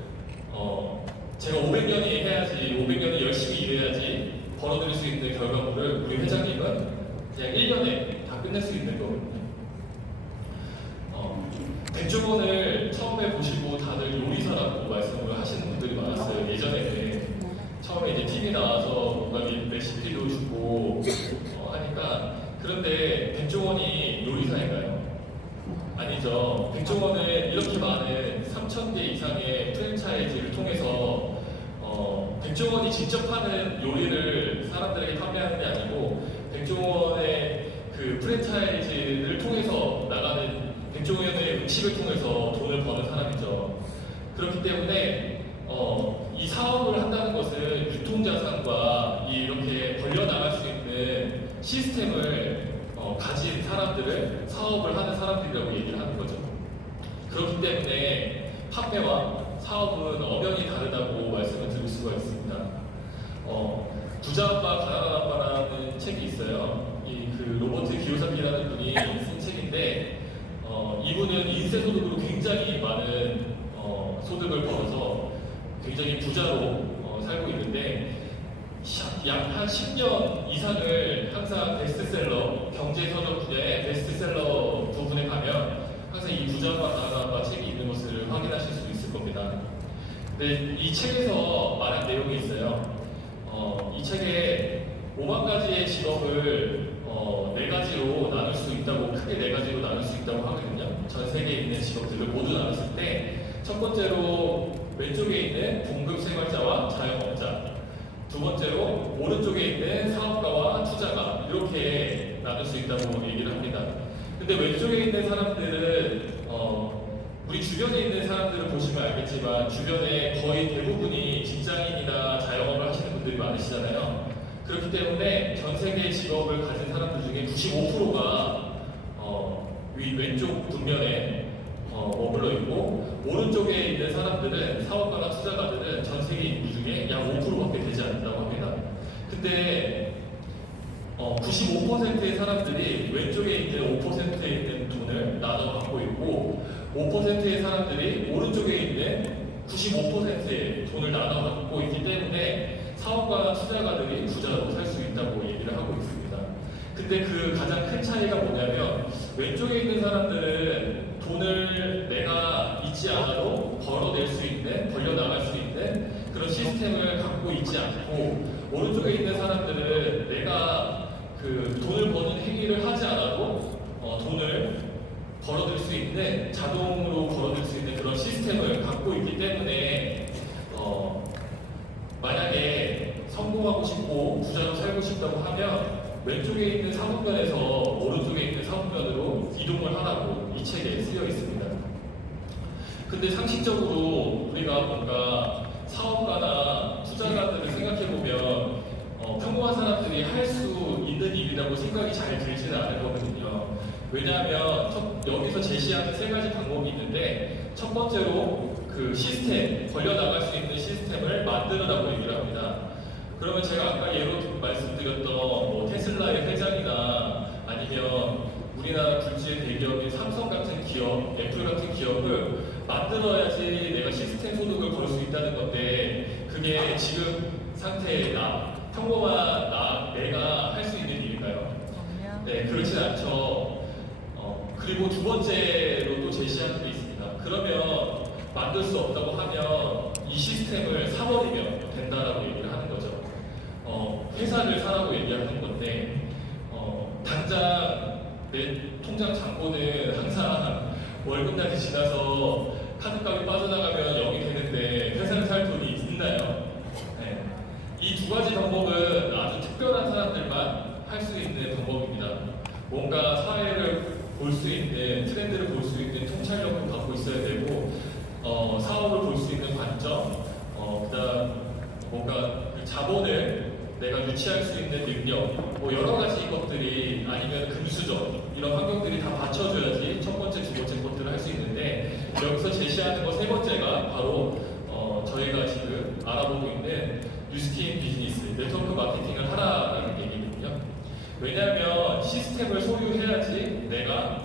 제가 500년이 해야지 500년을 열심히 일해야지 벌어들일 수 있는 결과물을 우리 회장님은 그냥 1년에 다 끝낼 수 있는 거거든요. 백종원을 처음에 보시고 다들 요리사라고 말씀을 하시는 분들이 많았어요. 예전에 처음에 이제 TV 나와서 뭔가 레시피도 주고 하니까 그런데 백종원이 요리사인가요? 아니죠. 백종원은 이렇게 많은 3,000개 이상의 프랜차이즈를 통해서 백종원이 직접 하는 요리를 사람들에게 판매하는 게 아니고 백종원의 그 프랜차이즈를 통해서 나가는 백종원의 음식을 통해서 돈을 버는 사람이죠. 그렇기 때문에 벌려나갈 수 있는 시스템을 가진 사람들을 사업을 하는 사람들이라고 얘기를 하는 거죠. 그렇기 때문에 판매와 사업은 엄연히 다르다고 말씀을 드릴 수가 있습니다. 부자 아빠 가난한 아빠라는 책이 있어요. 그 로버트 기요사키라는 분이 쓴 책인데 이분은 인쇄소득으로 굉장히 많은 소득을 벌어서 굉장히 부자로 살고 있는데 약 한 10년 이상을 항상 베스트셀러, 경제서적 분야의 베스트셀러 부분에 가면 항상 이 부자와 가난과 책이 있는 것을 확인하실 수 있을 겁니다. 근데 이 책에서 말한 내용이 있어요. 이 책에 5만 가지의 직업을 4가지로 나눌 수 있다고, 크게 4가지로 나눌 수 있다고 하거든요. 전 세계에 있는 직업들을 모두 나눴을 때 첫 번째로 왼쪽에 있는 봉급 생활자와 자영업자, 두 번째로 오른쪽에 있는 사업가와 투자가, 이렇게 나눌 수 있다고 얘기를 합니다. 근데 왼쪽에 있는 사람들은 우리 주변에 있는 사람들을 보시면 알겠지만 주변에 거의 대부분이 직장인이나 자영업을 하시는 분들이 많으시잖아요. 그렇기 때문에 전 세계의 직업을 가진 사람들 중에 95%가 왼쪽 뒷면에 머물러 있고, 오른쪽에 있는 사람들은, 사업가나 투자가들은 전 세계 인구 중에 약 5%밖에 되지 않는다고 합니다. 근데 95%의 사람들이 왼쪽에 있는 5%에 있는 돈을 나눠 갖고 있고, 5%의 사람들이 오른쪽에 있는 95%의 돈을 나눠 갖고 있기 때문에 사업가나 투자가들이 부자로 살 수 있다고 얘기를 하고 있습니다. 근데 그 가장 큰 차이가 뭐냐면, 왼쪽에 있는 사람들은 돈을 내가 잊지 않아도 벌어낼 수 있는, 벌려나갈 수 있는 그런 시스템을 갖고 있지 않고, 오른쪽에 있는 사람들은 내가 그 돈을 버는 행위를 하지 않아도 돈을 벌어들 수 있는, 자동으로 벌어들 수 있는 그런 시스템을 갖고 있기 때문에 만약에 성공하고 싶고 부자로 살고 싶다고 하면 왼쪽에 있는 사분면에서 오른쪽에 있는 사분면으로 이동을 하라고 이 책에 쓰여 있습니다. 근데 상식적으로 우리가 뭔가 사업가나 투자가들을 생각해보면 평범한 사람들이 할 수 있는 일이라고 생각이 잘 들지는 않을 거거든요. 왜냐하면 여기서 제시하는 3가지 방법이 있는데, 첫 번째로 그 시스템, 벌려나갈 수 있는 시스템을 만들어라고 얘기를 합니다. 그러면 제가 아까 예로 말씀드렸던 테슬라의 회장이나 아니면 우리나라 굴지의 대기업인 삼성 같은 기업, 애플 같은 기업을 만들어야지 내가 시스템 소득을 벌 수 있다는 건데, 그게 지금 상태의 평범한 내가 할 수 있는 일인가요? 네, 그렇진 않죠. 그리고 두 번째로 또 제시하는 게 있습니다. 그러면 만들 수 없다고 하면 이 시스템을 사버리면 된다라고 얘기를 하는 거죠. 회사를 사라고 얘기하는 건데, 당장 내 통장 잔고는 항상 월급날이 지나서 카드값이 빠져나가면 0이 되는데 회사를 살 돈이 있나요? 네. 이 2가지 방법은 아주 특별한 사람들만 할 수 있는 방법입니다. 뭔가 사회를 볼 수 있는, 트렌드를 볼 수 있는 통찰력을 갖고 있어야 되고, 사업을 볼 수 있는 관점, 그다음 뭔가 그 자본을 내가 유치할 수 있는 능력, 여러 가지 것들이, 아니면 금수저, 이런 환경들이 다 받쳐줘야지 첫 번째, 두 번째 것들을 할 수 있는데, 여기서 제시하는 거 3번째가 바로 저희가 지금 알아보고 있는 뉴스킨 비즈니스, 네트워크 마케팅을 하라는 얘기거든요. 왜냐하면 시스템을 소유해야지 내가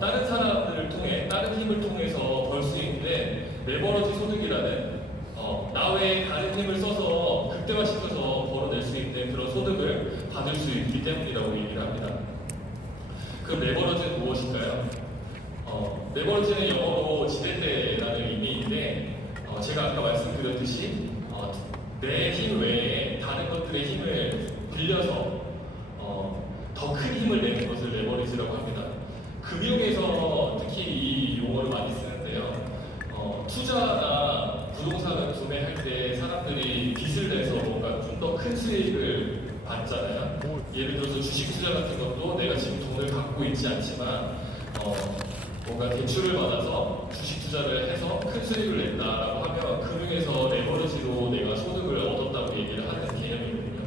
다른 사람들을 통해, 다른 힘을 통해서 벌 수 있는 레버러지 소득이라는 나 외에 다른 힘을 써서 극대화시켜서 벌어낼 수 있는 그런 소득을 받을 수 있기 때문이라고 얘기를 합니다. 그럼 레버러지는 무엇일까요? 레버러지는 영어로 지렛대라는 의미인데, 제가 아까 말씀드렸듯이 내 힘 외에 다른 것들의 힘을 빌려서 더 큰 힘을 내는 것을 레버리지라고 합니다. 금융에서 특히 이 용어를 많이 쓰는데요. 투자나 부동산을 구매할 때 사람들이 빚을 내서 뭔가 좀 더 큰 수익을 받잖아요. 예를 들어서 주식 투자 같은 것도 내가 지금 돈을 갖고 있지 않지만 뭔가 대출을 받아서 주식 투자를 해서 큰 수익을 낸다라고 하면 금융에서 레버리지로 내가 소득을 얻었다고 얘기를 하는 개념이거든요.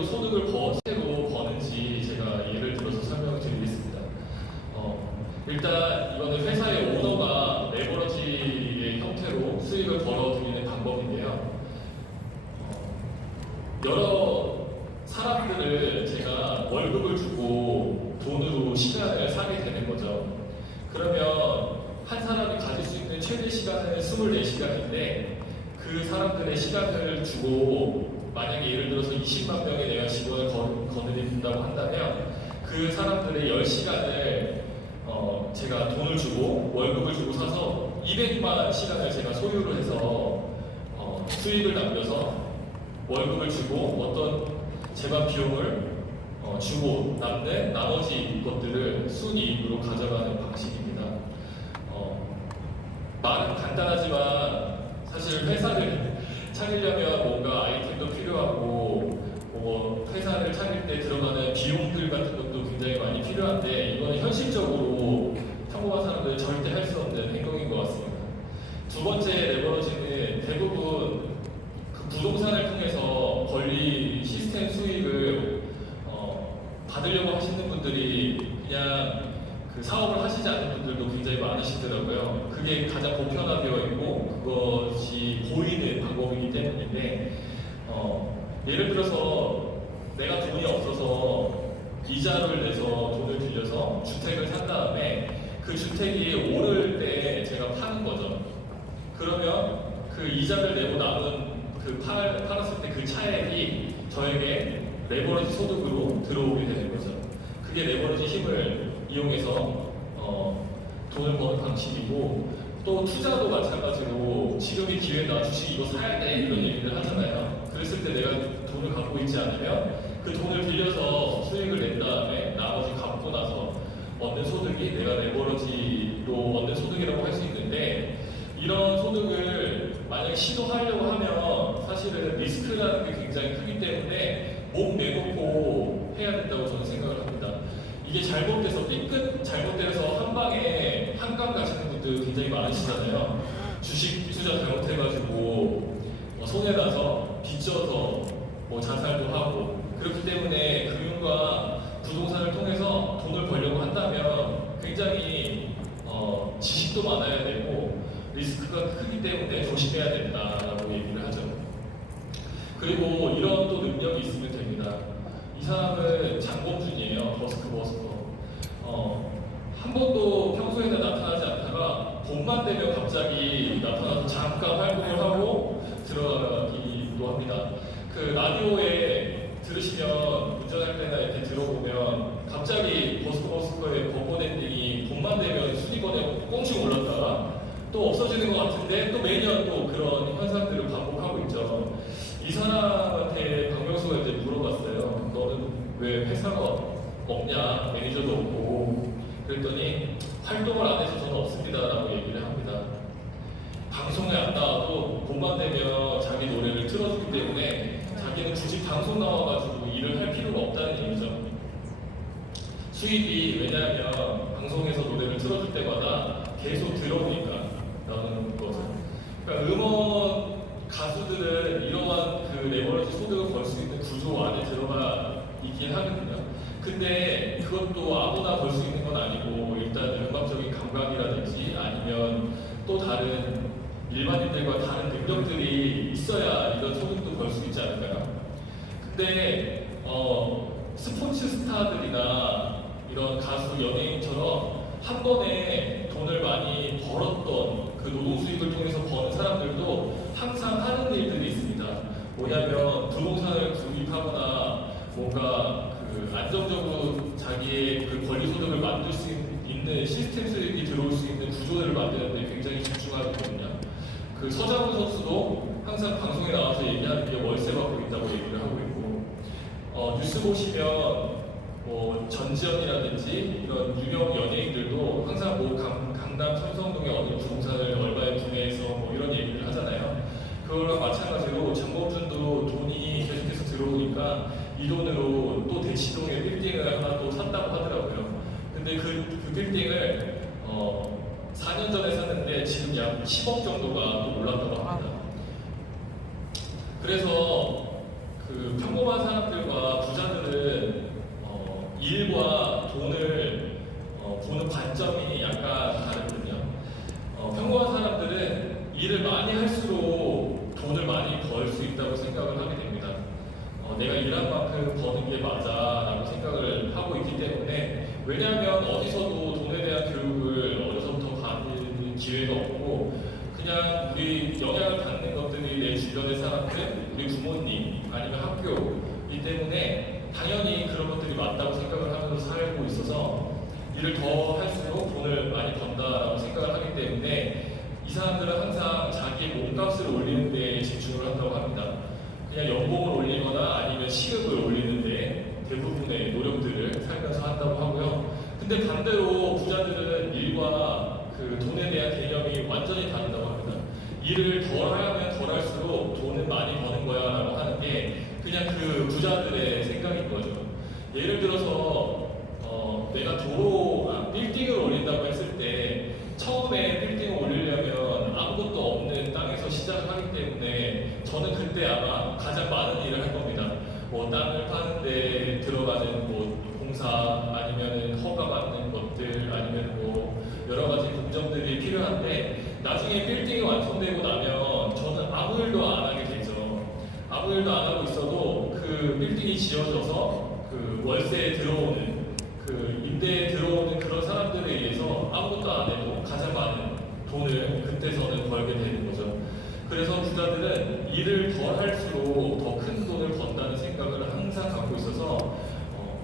레버러지로 소득을 어디로 버는지 제가 예를 들어서 설명을 드리겠습니다. 일단 이거는 회사의 오너가 레버러지의 형태로 수익을 벌어들이는 방법인데요. 여러 사람들을 제가 월급을 주고 돈으로 시간을 사게 되는 거죠. 그러면 한 사람이 가질 수 있는 최대 시간은 24시간인데 그 사람들의 시간을 주고 만약에 예를 들어서 20만 명의 내가 직원을 거느린다고 한다면 그 사람들의 10시간을 제가 돈을 주고 월급을 주고 사서 200만 시간을 제가 소유를 해서 수익을 남겨서 월급을 주고 어떤 제반 비용을 주고 남는 나머지 것들을 순이익으로 가져가는 방식입니다. 말은 간단하지만 사실 회사를 차리려면 뭔가 아이템도 필요하고 회사를 차릴 때 들어가는 비용들 같은 것도 굉장히 많이 필요한데 이거는 현실적으로 평범한 사람들은 절대 할 수 없는 행동인 것 같습니다. 두 번째 레버러지는 대부분 그 부동산을 통해서 권리 시스템 수익을 받으려고 하시는 분들이 그냥 그 사업을 하시지 않는 분들도 굉장히 많으시더라고요. 그게 가장 보편화되어 있고 그것이 보이는 방법이기 때문인데 예를 들어서 내가 돈이 없어서 이자를 내서 돈을 빌려서 주택을 산 다음에 그 주택이 오를 때 제가 파는 거죠. 그러면 그 이자를 내고 남은 그 팔았을 때 그 차액이 저에게 레버러지 소득으로 들어오게 되는 거죠. 그게 레버러지 힘을 이용해서 돈을 버는 방식이고 또 투자도 마찬가지로 지금이 기회다 주식 이거 사야 돼 이런 얘기를 하잖아요. 그랬을 때 내가 돈을 갖고 있지 않으면 그 돈을 빌려서 수익을 낸 다음에 나머지 갚고 나서 얻는 소득이 내가 레버러지로 얻는 소득이라고 할 수 있는데 이런 소득을 만약 시도하려고 하면 사실은 리스크라는 게 굉장히 크기 때문에 목 내놓고 해야 된다고 저는 생각을 합니다. 이게 잘못돼서 삐끗 잘못돼서 한 방에 한강 가시는 분들 굉장히 많으시잖아요. 주식 투자 잘못해가지고 손해나서 빚져서 자살도 하고 그렇기 때문에 금융과 부동산을 통해서 돈을 벌려고 한다면 굉장히 지식도 많아야 되고 리스크가 크기 때문에 조심해야 된다라고 얘기를 하죠. 그리고 이런 또 능력이 있으면 됩니다. 이 사람은 장범준이에요. 버스커. 한 번도 평소에는 나타나지 않다가 봄만 되면 갑자기 나타나서 잠깐 활동을 하고 들어가기도 합니다. 그 라디오에 들으시면 운전할 때나 이렇게 들어보면 갑자기 버스커의 벚꽃 엔딩이 봄만 되면 순위권에 꽁충 올랐다가 또 없어지는 것 같은데 또 매년 또 그런 현상들을 반복하고 있죠. 이 사람한테 박명수가 이제 물어봤어요. 너는 왜 회사가 없냐? 매니저도 없고. 그랬더니 활동을 안 해서 저는 없습니다라고 얘기를 합니다. 방송에 안 나와도 봄만 되면 자기 노래를 틀어주기 때문에 자기는 굳이 방송 나와가지고 일을 할 필요가 없다는 얘기죠. 수입이 왜냐하면 방송에서 노래를 틀어줄 때마다 계속 들어오니까 라는 거죠. 그러니까 음원 가수들은 이러한 그 레버러지 소득을 벌 수 있는 구조 안에 들어가 있긴 하거든요. 근데 그것도 아무나 벌 수 있는 건 아니고 일단 음악적인 감각이라든지 아니면 또 다른 일반인들과 다른 능력들이 있어야 이런 소득도 벌 수 있지 않을까요? 근데 스포츠 스타들이나 이런 가수 연예인처럼 한 번에 돈을 많이 벌었던 그 노동 수입을 통해서 버는 사람들도 항상 하는 일들이 있습니다. 뭐냐면 부동산을 구입하거나 뭔가 그 안정적으로 자기의 그 권리 소득을 만들 수 있는 시스템 수익이 들어올 수 있는 구조를 만드는 데 굉장히 집중하거든요. 그 서장훈 선수도 항상 방송에 나와서 얘기하는 게 월세 받고 있다고 얘기를 하고 있고 뉴스 보시면 뭐 전지현이라든지 이런 유명 연예인들도 항상 뭐 강남 삼성동에 어느 부동산을 얼마에 구매해서 뭐 이런 얘기를 하잖아요. 그거랑 마찬가지로 장범준도 돈이 계속해서 들어오니까 이 돈으로 또 대치동에 빌딩을 하나 또 샀다고 하더라고요. 근데 그 빌딩을 4년 전에 샀는데 지금 약 10억 정도가 또 올랐다고 합니다. 그래서 그 평범한 사람들과 돈을 보는 관점이 약간 다르거든요. 평범한 사람들은 일을 많이 할수록 돈을 많이 벌 수 있다고 생각을 하게 됩니다. 내가 일한 만큼 버는 게 맞아라고 생각을 하고 있기 때문에, 왜냐하면 어디서도 돈에 대한 교육을 어려서부터 받는 기회가 없고, 그냥 우리 영향을 받는 것들이 내 주변의 사람들, 우리 부모님 아니면 학교이기 때문에 당연히 그런 것들이 맞다고 생각을 하면서 살고 있어서 일을 더 할수록 돈을 많이 번다라고 생각을 하기 때문에 이 사람들은 항상 자기의 몸값을 올리는 데 집중을 한다고 합니다. 그냥 연봉을 올리거나 아니면 시급을 올리는 데 대부분의 노력들을 살면서 한다고 하고요. 근데 반대로 부자들은 일과 그 돈에 대한 개념이 완전히 다르다고 합니다. 일을 덜 하면 덜 할수록 돈을 많이 버는 거야 라고 하는 게 그냥 그 부자들의 생각인 거죠. 예를 들어서 내가 빌딩을 올린다고 했을 때 처음에 빌딩을 올리려면 아무것도 없는 땅에서 시작을 하기 때문에 저는 그때 아마 가장 많은 일을 할 겁니다. 땅을 파는데 들어가는 공사 아니면 허가 받는 것들 아니면 여러 가지 공정들이 필요한데, 나중에 빌딩이 완성되고 나면 저는 아무 일도 안 하게 되죠. 아무 일도 안 하고 있어도 그 빌딩이 지어져서 그 월세에 들어오는 그 임대에 들어오는 그런 사람들에 의해서 아무것도 안 해도 가장 많은 돈을 그때서는 벌게 되는 거죠. 그래서 부자들은 일을 덜 할수록 더 큰 돈을 번다는 생각을 항상 갖고 있어서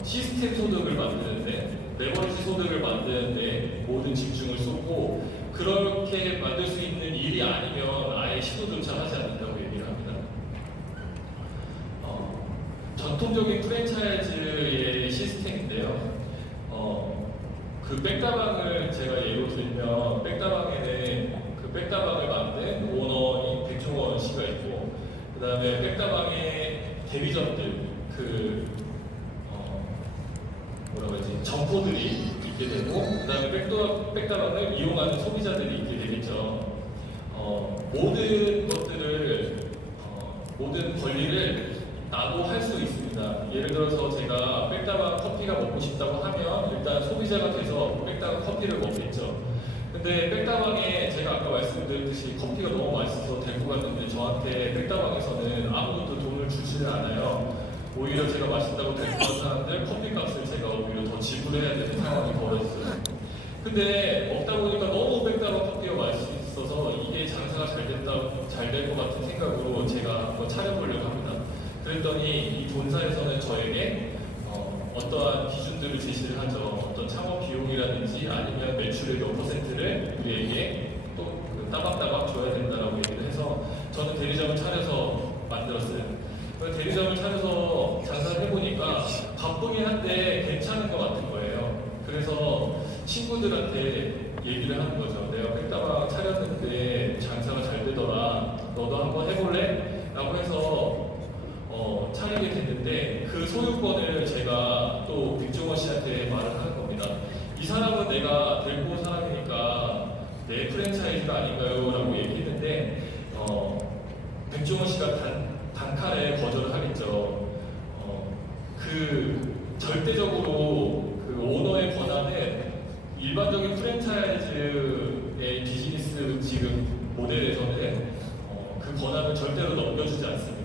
시스템 소득을 만드는데, 레버리지 소득을 만드는데 모든 집중을 쏟고, 그렇게 만들 수 있는 일이 아니면 아예 시도조차 하지 않는다고 얘기를 합니다. 전통적인 프랜차이즈의 시스템인데요. 그 백다방을 제가 예로 들면, 백다방에는 그 백다방을 만든 오너인 백종원 씨가 있고, 그 다음에 백다방의 대리점들, 점포들이 있게 되고, 그 다음에 백다방을 이용하는 소비자들이 있게 되겠죠. 모든 것들을, 모든 권리를 나도 할 수 있습니다. 예를 들어서 제가 백다방 커피가 먹고 싶다고 하면 일단 소비자가 돼서 백다방 커피를 먹겠죠. 근데 백다방에 제가 아까 말씀드렸듯이 커피가 너무 맛있어서 데리고 갔는데 저한테 백다방에서는 아무것도 돈을 주지는 않아요. 오히려 제가 맛있다고 데리고 간 사람들 커피값을 제가 오히려 더 지불해야 되는 상황이 벌어졌어요. 근데 먹다 보니까 너무 백다방 커피가 맛있어서 이게 장사가 잘 될 것 같은 생각으로 제가 한번 차려보려고 합니다. 그랬더니 이 본사에서는 저에게 어떠한 기준들을 제시를 하죠. 어떤 창업 비용이라든지 아니면 매출의 몇 퍼센트를 우리에게 또 따박따박 줘야 된다라고 얘기를 해서 저는 대리점을 차려서 만들었어요. 대리점을 차려서 장사를 해보니까 바쁘긴 한데 괜찮은 것 같은 거예요. 그래서 친구들한테 얘기를 하는 거죠. 내가 백다방 차렸는데 장사가 잘 되더라. 너도 한번 해볼래? 라고 해서 차리게 됐는데, 그 소유권을 제가 또 백종원 씨한테 말을 하는 겁니다. 이 사람은 내가 데리고 온 사람이니까 내 프랜차이즈가 아닌가요? 라고 얘기했는데 백종원 씨가 단칼에 거절을 하겠죠. 절대적으로 그 오너의 권한은 일반적인 프랜차이즈의 비즈니스 지금 모델에서는 그 권한을 절대로 넘겨주지 않습니다.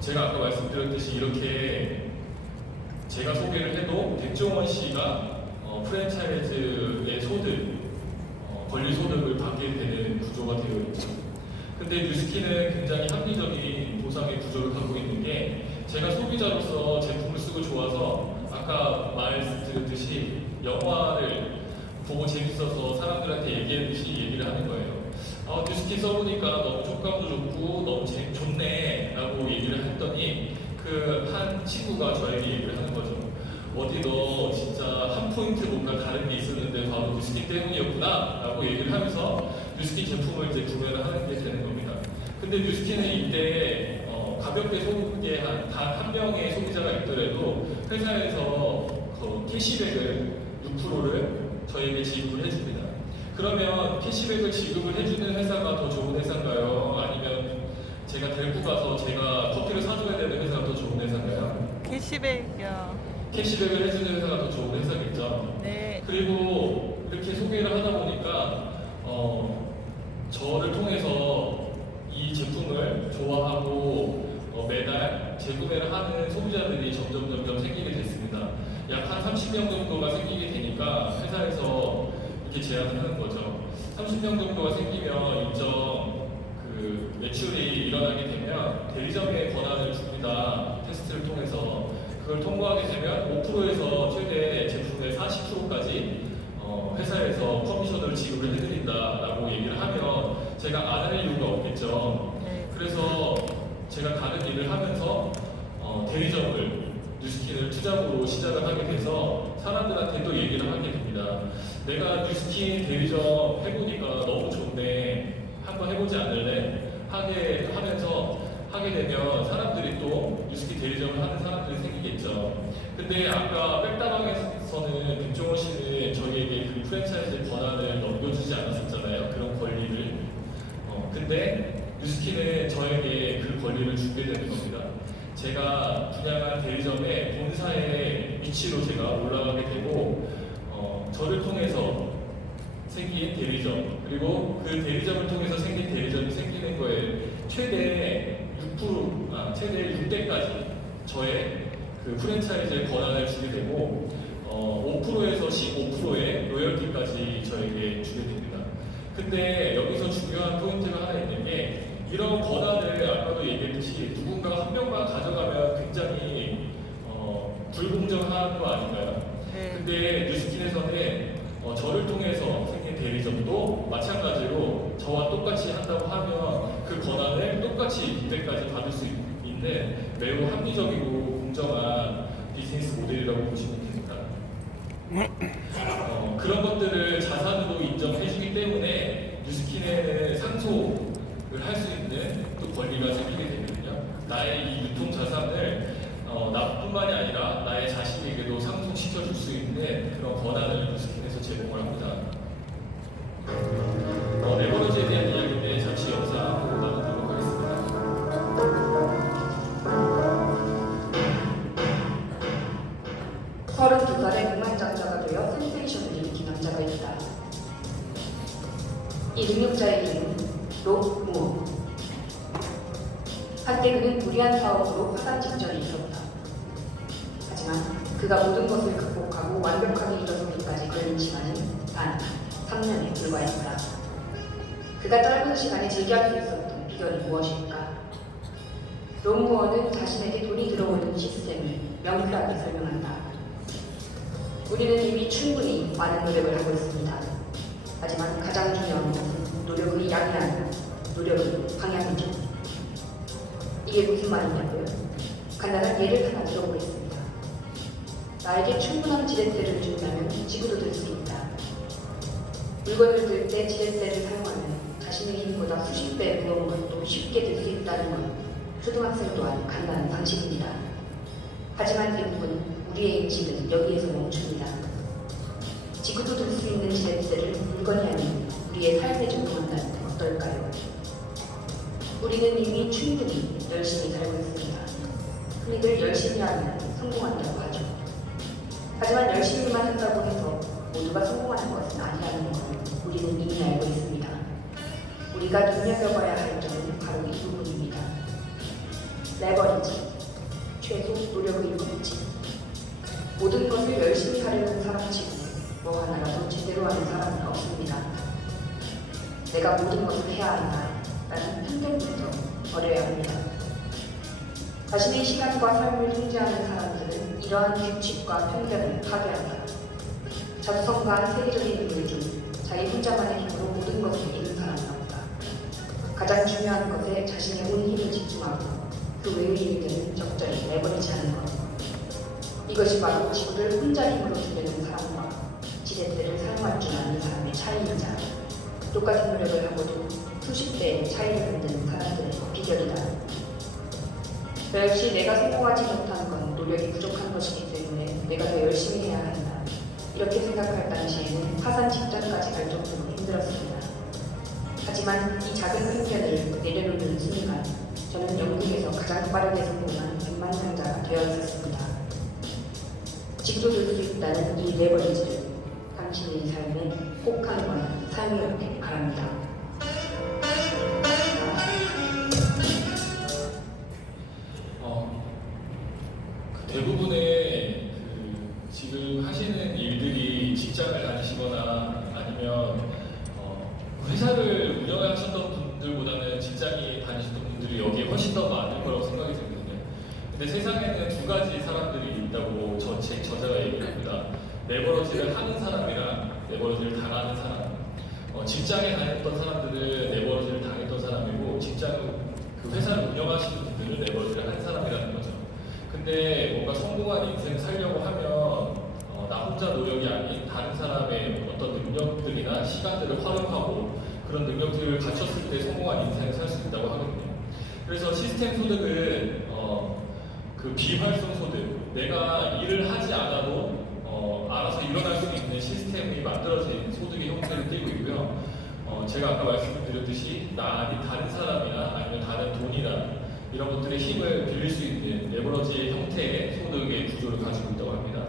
제가 아까 말씀드렸듯이 이렇게 제가 소개를 해도 백종원 씨가 프랜차이즈의 소득, 권리 소득을 받게 되는 구조가 되어 있죠. 근데 뉴스키는 굉장히 합리적인 보상의 구조를 갖고 있는 게, 제가 소비자로서 제품을 쓰고 좋아서 아까 말씀드렸듯이 영화를 보고 재밌어서 사람들한테 얘기했듯이 얘기를 하는 거예요. 뉴스키 써보니까 너무 촉감도 좋고 너무 좋네 라고 얘기를 했더니 그 한 친구가 저에게 얘기를 하는 거죠. 어디 너 진짜 한 포인트 뭔가 다른 게 있었는데 바로 뉴스키 때문이었구나 라고 얘기를 하면서 뉴스키 제품을 이제 구매를 하는 게 되는 겁니다. 근데 뉴스키는 이때 가볍게 소비에 단 한 명의 소비자가 있더라도 회사에서 캐시백을 6%를 저에게 지급을 해줍니다. 그러면 캐시백을 지급을 해주는 회사가 더 좋은 회사인가요? 아니면 제가 데리고 가서 제가 커피를 사줘야 되는 회사가 더 좋은 회사인가요? 캐시백이요. 캐시백을 해주는 회사가 더 좋은 회사겠죠. 네. 그리고 이렇게 소개를 하다 보니까 저를 통해서 이 제품을 좋아하고 매달 재구매를 하는 소비자들이 점점 생기게 됐습니다. 약 한 30명 정도가 생기게 되니까 회사에서 이렇게 제안을 하는 거죠. 30명 정도가 생기면 일정 그 매출이 일어나게 되면 대리점에 권한을 줍니다. 테스트를 통해서 그걸 통과하게 되면 5%에서 최대 제품의 40%까지 회사에서 커미션을 지급을 해드린다라고 얘기를 하면 제가 안 할 이유가 없겠죠. 네. 그래서 제가 다른 일을 하면서 대리점을 뉴스킨을 투잡으로 시작을 하게 돼서 사람들한테 또 얘기를 하게 됩니다. 내가 뉴스킨 대리점 해보니까 너무 좋네. 한번 해보지 않을래? 하게 되면 사람들이 또 뉴스킨 대리점을 하는 사람들이 생기겠죠. 근데 아까 백다방에서는 김종원 씨는 저희에게 그 프랜차이즈 권한을 넘겨주지 않았었잖아요. 그런 권리를. 근데 뉴스킨은 저에게 그 권리를 주게 되는 겁니다. 제가 분양한 대리점의 본사의 위치로 제가 올라가게 되고 저를 통해서 생긴 대리점 그리고 그 대리점을 통해서 생긴 대리점이 생기는 거에 최대 6대까지 저의 그 프랜차이즈의 권한을 주게 되고 5%에서 15%의 로열티까지 저에게 주게 됩니다. 근데 여기서 중요한 포인트가 하나 있는 게 이런 권한을 아까도 얘기했듯이 누군가 한 명만 가져가면 굉장히 불공정한 거 아닌가요? 네. 근데 뉴스킨에서는 저를 통해서 생긴 대리점도 마찬가지로 저와 똑같이 한다고 하면 그 권한을 똑같이 200까지 받을 수 있는 매우 합리적이고 공정한 비즈니스 모델이라고 보시면 됩니다. 그런 것들을 자산으로 인정해주기 때문에 뉴스킨에는 상속을 할 수 있는 또 권리가 생기게 되거든요. 나의 이 유통 자산을 나뿐만이 아니라 나의 자신에게도 상속시켜줄 수 있는 그런 권한을 뉴스킨에서 제공을 합니다. 레버리지에 대한 이야기인데 잠시 영상으로 나누도록 하겠습니다. 서른 두 살에 백만장자가 되어 센세이션을 일으킨 남자가 있다. 이 능력자의 이름은 록무어. 한때 그는 무리한 사업으로 파산 직전에 있었다. 하지만 그가 모든 것을 극복하고 완벽하게 일어서기까지 걸린 시간은 단 3년에 불과했다. 그가 짧은 시간에 즐겨할 수 있었던 비결이 무엇일까? 록무어는 자신에게 돈이 들어오는 시스템을 명쾌하게 설명한다. 우리는 이미 충분히 많은 노력을 하고 있습니다. 하지만 가장 중요한 것은 노력의 양이 아니라 노력의 방향이죠. 이게 무슨 말이냐고요? 간단한 예를 하나 들어보겠습니다. 나에게 충분한 지렛대를 준다면 지구도 들 수 있다. 물건을 들 때 지렛대를 사용하면 자신의 힘보다 수십 배 무거운 것도 쉽게 들 수 있다는 건 초등학생 또한 간단한 상식입니다. 하지만 대부분 우리의 인식은 여기에서 멈춥니다. 지구도 들 수 있는 지렛대를 물건이 아닌 우리의 삶에 적용한다면 어떨까요? 우리는 이미 충분히 열심히 살고 있습니다. 흔히들 열심히 하면 성공한다고 하죠. 하지만 열심히만 한다고 해서 모두가 성공하는 것은 아니라는 걸 우리는 이미 알고 있습니다. 우리가 눈여겨봐야 할 점은 바로 이 부분입니다. 레버리지, 최소 노력의 법칙. 모든 것을 열심히 하려는 사람치고 뭐 하나라도 제대로 하는 사람은 없습니다. 내가 모든 것을 해야 한다 라는 편견부터 버려야 합니다. 자신의 시간과 삶을 통제하는 사람들은 이러한 규칙과 편견을 파괴한다. 자성과 세계적인 인물 중 자기 혼자만의 힘으로 모든 것을 이룬 사람은 없다. 가장 중요한 것에 자신의 온 힘을 집중하고 그 외의 일들은 적절히 레버리지하는 것. 이것이 바로 지구를 혼자 힘으로 두려는 사람과 지렛대를 사용할 줄 아는 사람의 차이이자 똑같은 노력을 하고도 수십 배의 차이를 만드는 사람들의 비결이다. 역시 내가 성공하지 못한 건 노력이 부족한 것이기 때문에 내가 더 열심히 해야 한다. 이렇게 생각할 당시에는 파산 직전까지 갈 정도로 힘들었습니다. 하지만 이 작은 편견을 내려놓는 순간 저는 영국에서 가장 빠르게 성공한 백만장자가 되어 있었습니다. 집도 줄 수 있다는 이 레버리지를 당신의 삶에 꼭 한 번 사용해보길 바랍니다. 대부분의 지금 하시는 일들이 직장을 다니시거나 아니면 회사를 운영하셨던 분들보다는 직장이 다니셨던 분들이 여기에 훨씬 더 많을 거라고 생각이 들거든요. 근데 세상에는 두 가지 사람들이 있다고 제 저자가 얘기합니다. 레버러지를 하는 사람이랑 레버러지를 당하는 사람. 직장에 다녔던 사람들은 레버러지를 당했던 사람이고 그 회사를 운영하시는 분들은 레버러지를 하는 사람이라는 거죠. 근데 뭔가 성공한 인생 살려고 하면 나 혼자 노력이 아닌 다른 사람의 어떤 능력들이나 시간들을 활용하고 그런 능력들을 갖췄을 때 성공한 인생을 살 수 있다고 하거든요. 그래서 시스템 소득은 그 비활성 소득, 내가 일을 하지 않아도 알아서 일어날 수 있는 시스템이 만들어진 소득의 형태를 띠고 있고요. 제가 아까 말씀드렸듯이 나 아닌 다른 사람이나 아니면 다른 돈이나 이런 것들의 힘을 빌릴 수 있는 레버러지의 형태의 소득의 구조를 가지고 있다고 합니다.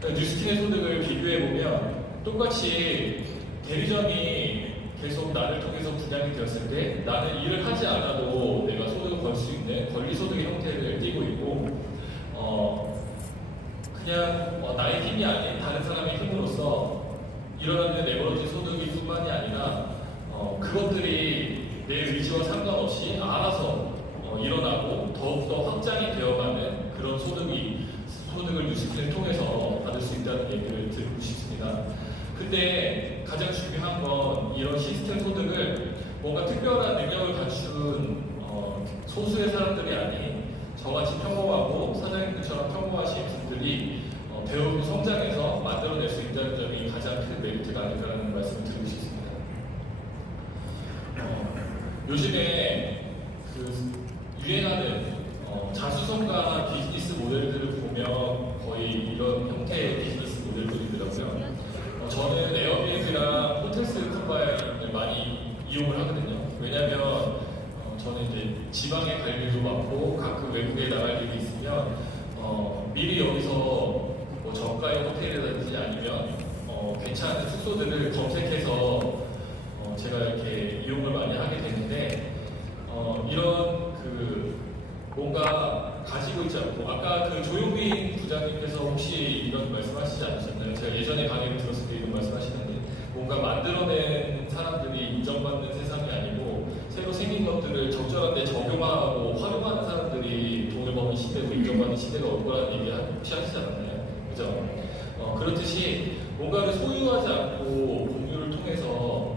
그러니까 뉴스킨의 소득을 비교해보면 똑같이 대리점이 계속 나를 통해서 분양이 되었을 때 나는 일을 하지 않아도 내가 소득을 벌 수 있는 권리소득의 형태를 띠고 있고 그냥 나의 힘이 아닌 다른 사람의 힘으로써 일어나는 레버러지 소득일 뿐만이 아니라 그것들이 내 의지와 상관없이 알아서 일어나고 더욱더 확장이 되어가는 그런 소득을 뉴스킨을 통해서 받을 수 있다는 얘기를 드리고 싶습니다. 근데 가장 중요한 건 이런 시스템 소득을 뭔가 특별한 능력을 갖춘 소수의 사람들이 아닌 저같이 평범하고 사장님들처럼 평범하신 분들이 배우고 성장해서 만들어낼 수 있다는 점이 가장 큰 메리트가 아닐까라는 말씀을 드리고 싶습니다. 요즘에 유행하는 자수성가 비즈니스 모델들을 보면 거의 이런 형태의 비즈니스 모델들이더라고요. 저는 에어비앤비랑 호텔스 컴바인을 많이 이용을 하거든요. 왜냐하면 저는 이제 지방에 갈 일도 많고 가끔 외국에 나갈 일이 있으면 미리 여기서 뭐 저가의 호텔이라든지 아니면 괜찮은 숙소들을 검색해서 제가 이렇게 이용을 많이 하게 되는데 이런 뭔가 가지고 있지 않고 아까 조용빈 부장님께서 혹시 이런 말씀하시지 않으셨나요? 제가 예전에 강의를 들었을 때 이런 말씀하시는데 뭔가 만들어낸 사람들이 인정받는 세상이 아니고 새로 생긴 것들을 적절한 데 적용하고 활용하는 사람들이 돈을 버는 시대고 인정받는 시대가 올 거라는 얘기 혹시 하시지 않았나요? 그죠? 그렇듯이 뭔가를 소유하지 않고 공유를 통해서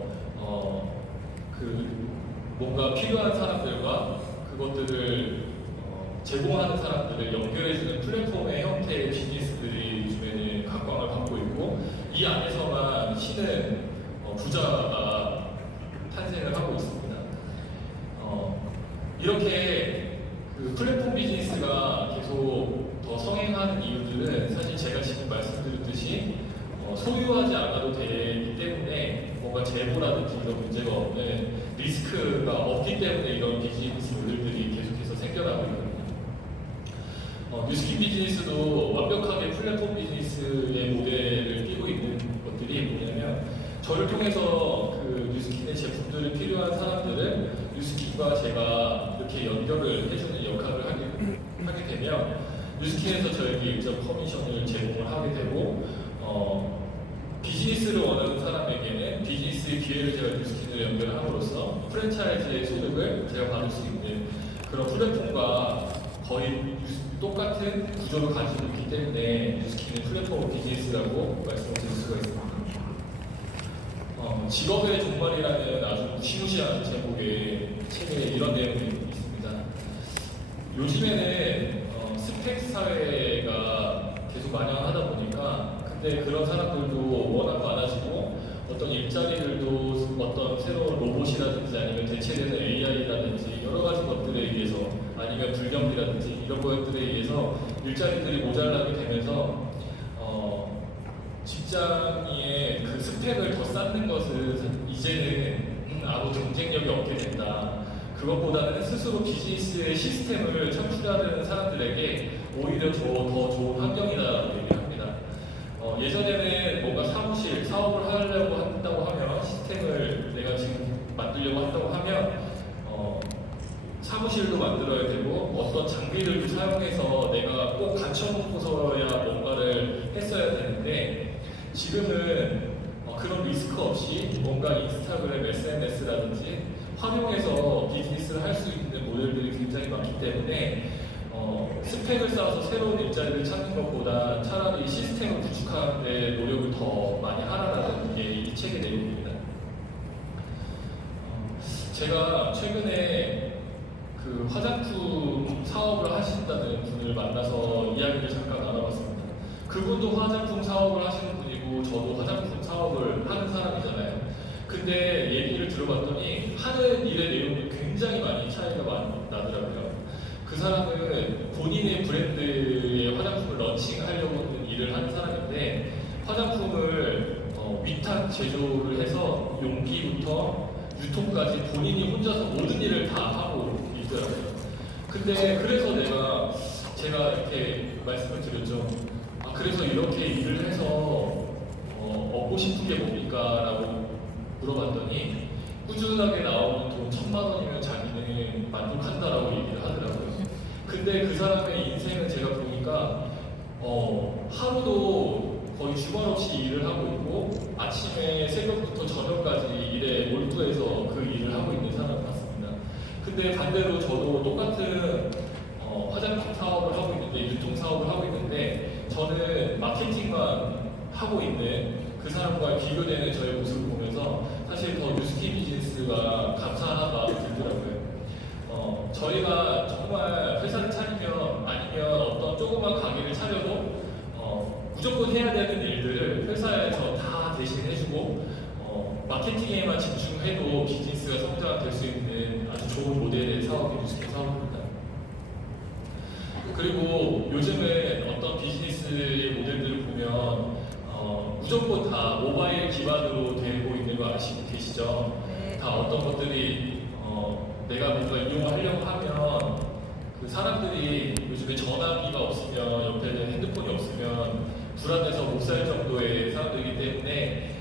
뭔가 필요한 사람들과 그것들을 제공하는 사람들을 연결해주는 플랫폼의 형태의 비즈니스들이 요즘에는 각광을 받고 있고 이 안에서만 신은 부자가 탄생을 하고 있습니다. 이렇게 플랫폼 비즈니스가 계속 더 성행하는 이유들은 사실 제가 지금 말씀드렸듯이 소유하지 않아도 되기 때문에 뭔가 재고라든지 이런 문제가 없는 리스크가 없기 때문에 이런 비즈니스 모델들이 계속해서 생겨나고 있거든요. 뉴스킨 비즈니스도 완벽하게 플랫폼 비즈니스의 모델을 띄고 있는 것들이 뭐냐면 저를 통해서 뉴스킨의 제품들이 필요한 사람들을 뉴스킨과 제가 이렇게 연결을 해주는 역할을 하게 되면 뉴스킨에서 저에게 일정 커미션을 제공을 하게 되고 비즈니스를 원하는 사람에게는 비즈니스의 기회를 제가 뉴스킨을 연결함으로써 프랜차이즈의 소득을 제가 받을 수 있는 그런 플랫폼과 거의 똑같은 구조를 가지고 있기 때문에 뉴스킨은 플랫폼 비즈니스라고 말씀을 드릴 수가 있습니다. 직업의 종말이라는 아주 무시무시한 제목의 책에 이런 내용이 있습니다. 요즘에는 스펙 사회가 계속 만연하다 보니까 근데 그런 사람들도 워낙 많아지고 어떤 일자리들도 어떤 새로운 로봇이라든지 아니면 대체되는 AI라든지 여러 가지 것들에 의해서 아니면 불경기라든지 이런 것들에 의해서 일자리들이 모자라게 되면서 직장인의 스펙을 더 쌓는 것은 이제는 아무 경쟁력이 없게 된다. 그것보다는 스스로 비즈니스의 시스템을 창출하려는 사람들에게 오히려 더 좋은 환경이다라고 얘기합니다. 예전에는 뭔가 사무실, 사업을 하려고 한다고 하면 시스템을 내가 지금 만들려고 한다고 하면 사무실도 만들어야 되고 어떤 장비들도 사용해서 내가 꼭 갖춰놓고서야 뭔가를 했어야 되는데 지금은 그런 리스크 없이 뭔가 인스타그램, SNS라든지 활용해서 비즈니스를 할 수 있는 모델들이 굉장히 많기 때문에 스펙을 쌓아서 새로운 일자리를 찾는 것보다 차라리 시스템을 구축하는 데 노력을 더 많이 하라는 게 이 책의 내용입니다. 제가 최근에 그 화장품 사업을 하신다는 분을 만나서 이야기를 잠깐 나눠봤습니다. 그분도 화장품 사업을 하시는 분이고 저도 화장품 사업을 하는 사람이잖아요. 근데 얘기를 들어봤더니 하는 일의 내용이 굉장히 많이 차이가 많이 나더라고요. 그 사람은 본인의 브랜드의 화장품을 런칭하려고 하는 일을 하는 사람인데 화장품을 위탁 제조를 해서 용기부터 유통까지 본인이 혼자서 모든 일을 다 하고 있더라고요. 근데 그래서 제가 이렇게 말씀을 드렸죠. 그래서 이렇게 일을 해서 얻고 싶은 게 뭡니까? 라고 물어봤더니 꾸준하게 나오는 돈 1,000만 원이면 자기는 만족한다라고 얘기를 하더라고요. 근데 그 사람의 인생은 제가 보니까 하루도 거의 주말 없이 일을 하고 있고 아침에 새벽부터 저녁까지 일에 몰두해서 그 일을 하고 있는 사람 같습니다. 근데 반대로 저도 똑같은 화장품 사업을 하고 있는데 유통 사업을 하고 있는데 저는 마케팅만 하고 있는 그 사람과 비교되는 저의 모습을 보면서 사실 더 뉴스키 비즈니스가 감사한 마음이 들더라고요. 저희가 정말 회사를 차리면 아니면 어떤 조그만 가게를 차려도 무조건 해야 되는 일들을 회사에서 다 대신해주고 마케팅에만 집중해도 비즈니스가 성장될 수 있는 아주 좋은 모델의 사업이 뉴스키 사업입니다. 그리고 요즘은 어떤 비즈니스의 모델들을 보면 무조건 다 모바일 기반으로 되고 있는 거 아시고 계시죠? 네. 다 어떤 것들이 내가 뭔가 이용하려고 하면 그 사람들이 요즘에 전화기가 없으면 옆에는 핸드폰이 없으면 불안해서 못 살 정도의 사람들이기 때문에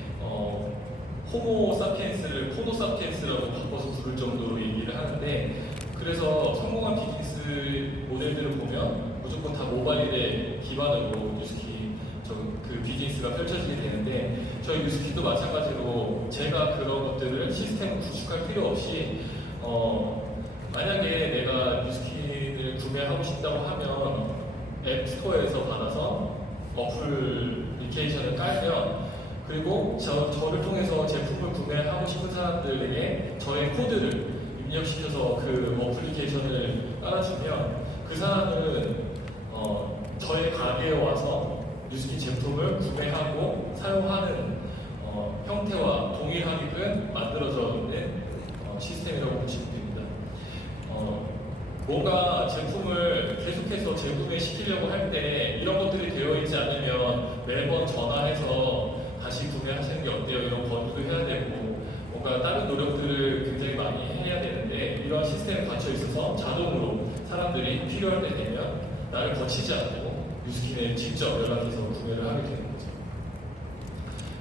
호모 사피엔스를 코노 사피엔스라고 바꿔서 부를 정도로 얘기를 하는데 그래서 성공한 비즈니스 모델들을 보면 무조건 다 모바일에 기반으로 뉴스키 그 비즈니스가 펼쳐지게 되는데 저희 뉴스키도 마찬가지로 제가 그런 것들을 시스템을 구축할 필요 없이 만약에 내가 뉴스키를 구매하고 싶다고 하면 앱스토어에서 받아서 어플리케이션을 깔면 그리고 저를 통해서 제품을 구매하고 싶은 사람들에게 저의 코드를 입력시켜서 그 어플리케이션을 깔아주면 그 사람은 저의 가게에 와서 뉴스키 제품을 구매하고 사용하는 형태와 동일하게끔 만들어져 있는 시스템이라고 보시면 됩니다. 뭔가 제품을 계속해서 재구매시키려고 할 때 이런 것들이 되어 있지 않으면 매번 전화해서 다시 구매하시는 게 어때요? 이런 권유도 해야 되고 뭔가 다른 노력들을 굉장히 많이 해야 되는데 이런 시스템이 갖춰 있어서 자동으로 사람들이 필요할 때 되면 나를 거치지 않고 뉴스킨에 직접 연락해서 구매를 하게 되는 거죠.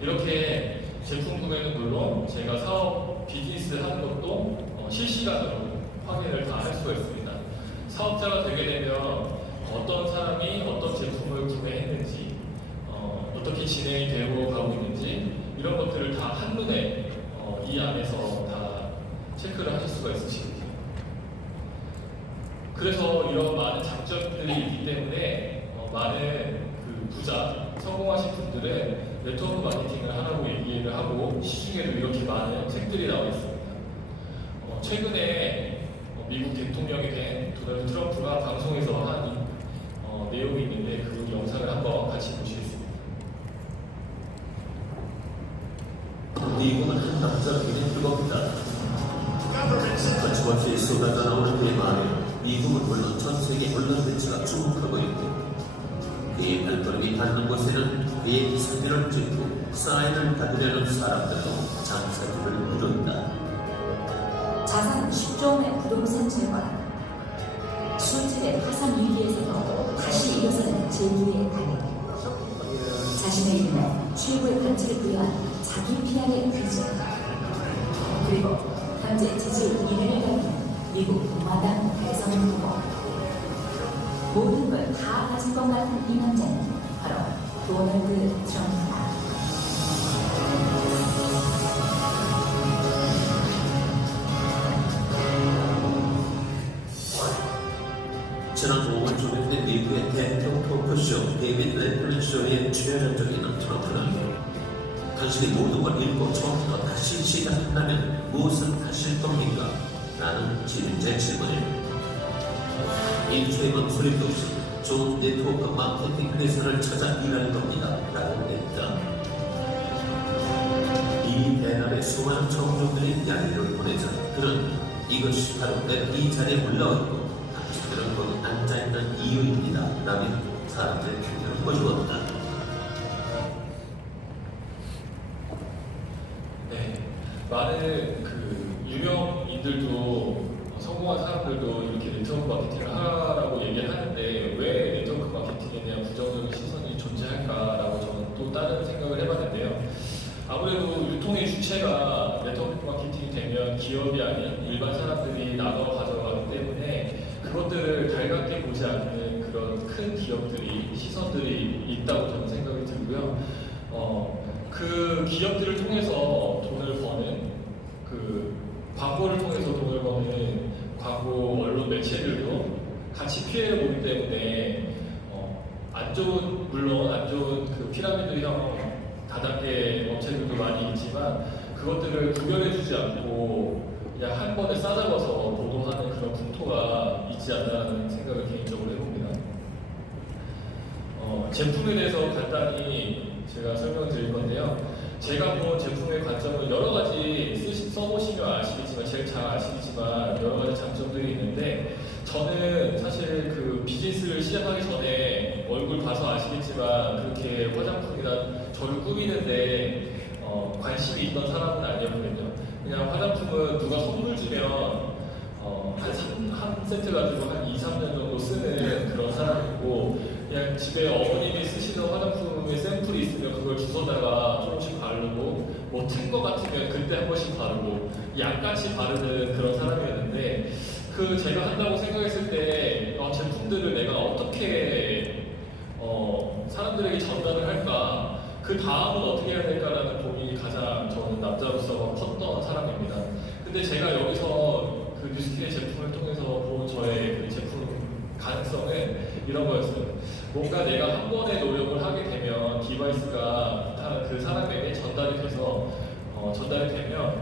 이렇게 제품 구매는 물론 제가 사업 비즈니스 하는 것도 실시간으로 확인을 다 할 수가 있습니다. 사업자가 되게 되면 어떤 사람이 어떤 제품을 구매했는지 어떻게 진행이 되고 가고 있는지 이런 것들을 다 한눈에 이 안에서 다 체크를 하실 수가 있으십니다. 그래서 이런 많은 장점들이 있기 때문에 많은 그 부자, 성공하신 분들은 네트워크 마케팅을 하라고 얘기를 하고 시중에도 이렇게 많은 책들이 나와 있습니다. 최근에 미국 대통령이 된 도널드 트럼프가 방송에서 한 내용이 있는데 그 영상을 한번 같이 보시겠습니다. 미국은 한 남자에게 뜨겁다. 거침없이 쏟아져 나오는 그의 말에 미국은 물론 전 세계 언론 매체가 주목하고 있고 그의 발걸음이 닿는 곳에는 그의 기사들을 찍고 사인을 받으려는 사람들도 장사들을 부른다. 자산 10조 원의 부동산 재건, 수질의 파산 위기에서도 다시 일어서는 제주의 달인, 자신의 이름에 최고의 가치를 부여한 자기 피아의 귀재, 그리고 현재 지지율 1위를 달리는 미국 공화당 대선 후보. 모든 걸 다 가진 것 같은 이 남자는 바로 도널드 트럼프다. 지난 5월 초에 미국의 대표 토크쇼 데이비드 래플린 쇼에 출연한 적이 있는 트럼프는 당신이 모든 걸 잃고 처음부터 다시 시작한다면 무엇을 하실 겁니까? 라는 제 질문에 일초에만 소리도 없이 좋은 네트워크 마케팅 회사를 찾아 일할 겁니다. 라고 했다. 이 대답에 수많은 청중들이 야유를 보내자 그는 이것이 바로 내가 이 자리에 올라왔고 당신들은 거기 앉아있는 이유입니다. 라며 사람들의 편견을 보여주었다. 네, 많은 그 유명인들도 성공한 사람들도 이렇게 네트워크 마케팅을 하라고 얘기를 하는데 왜 네트워크 마케팅에 대한 부정적인 시선이 존재할까라고 저는 또 다른 생각을 해봤는데요. 아무래도 유통의 주체가 네트워크 마케팅이 되면 기업이 아닌 일반 사람들이 나눠 가져가기 때문에 그것들을 달갑게 보지 않는 그런 큰 기업들이 시선들이 있다고 저는 생각이 들고요. 그 기업들을 통해서 돈을 버는 그 광고를 통해서 돈을 버는 광고 언론 매체들도 같이 피해를 보기 때문에 안 좋은 물론 안 좋은 그 피라미드형 다단계 업체들도 많이 있지만 그것들을 구별해주지 않고 그냥 한 번에 싸잡아서 보도하는 그런 풍토가 있지 않나라는 생각을 개인적으로 해봅니다. 제품에 대해서 간단히 제가 설명을 드릴 건데요. 제가 본 제품의 관점은 여러 가지 써보시면 아시겠지만 제가 잘 아시겠지만 여러 가지 장점들이 있는데 저는 사실 그 비즈니스를 시작하기 전에 얼굴 봐서 아시겠지만 그렇게 화장품이나 저를 꾸미는데 관심이 있던 사람은 아니었거든요. 그냥 화장품은 누가 선물 주면 한 세트 가지고 한 2, 3년 정도 쓰는 그런 사람이고 그냥 집에 어머님이 쓰시던 화장품의 샘플이 있으면 그걸 주워다가 조금씩 바르고 뭐 튼 거 같으면 그때 한 번씩 바르고 약같이 바르는 그런 사람이었는데 그 제가 한다고 생각했을 때 제품들을 내가 어떻게 사람들에게 전달을 할까 그 다음은 어떻게 해야 될까라는 고민이 가장 저는 남자로서 컸던 사람입니다. 근데 제가 여기서 그 뉴스킨의 제품을 통해서 본 저의 그 제품 가능성은 이런 거였어요. 뭔가 내가 한 번의 노력을 하게 되면 디바이스가 그 사람에게 전달이 돼서 전달이 되면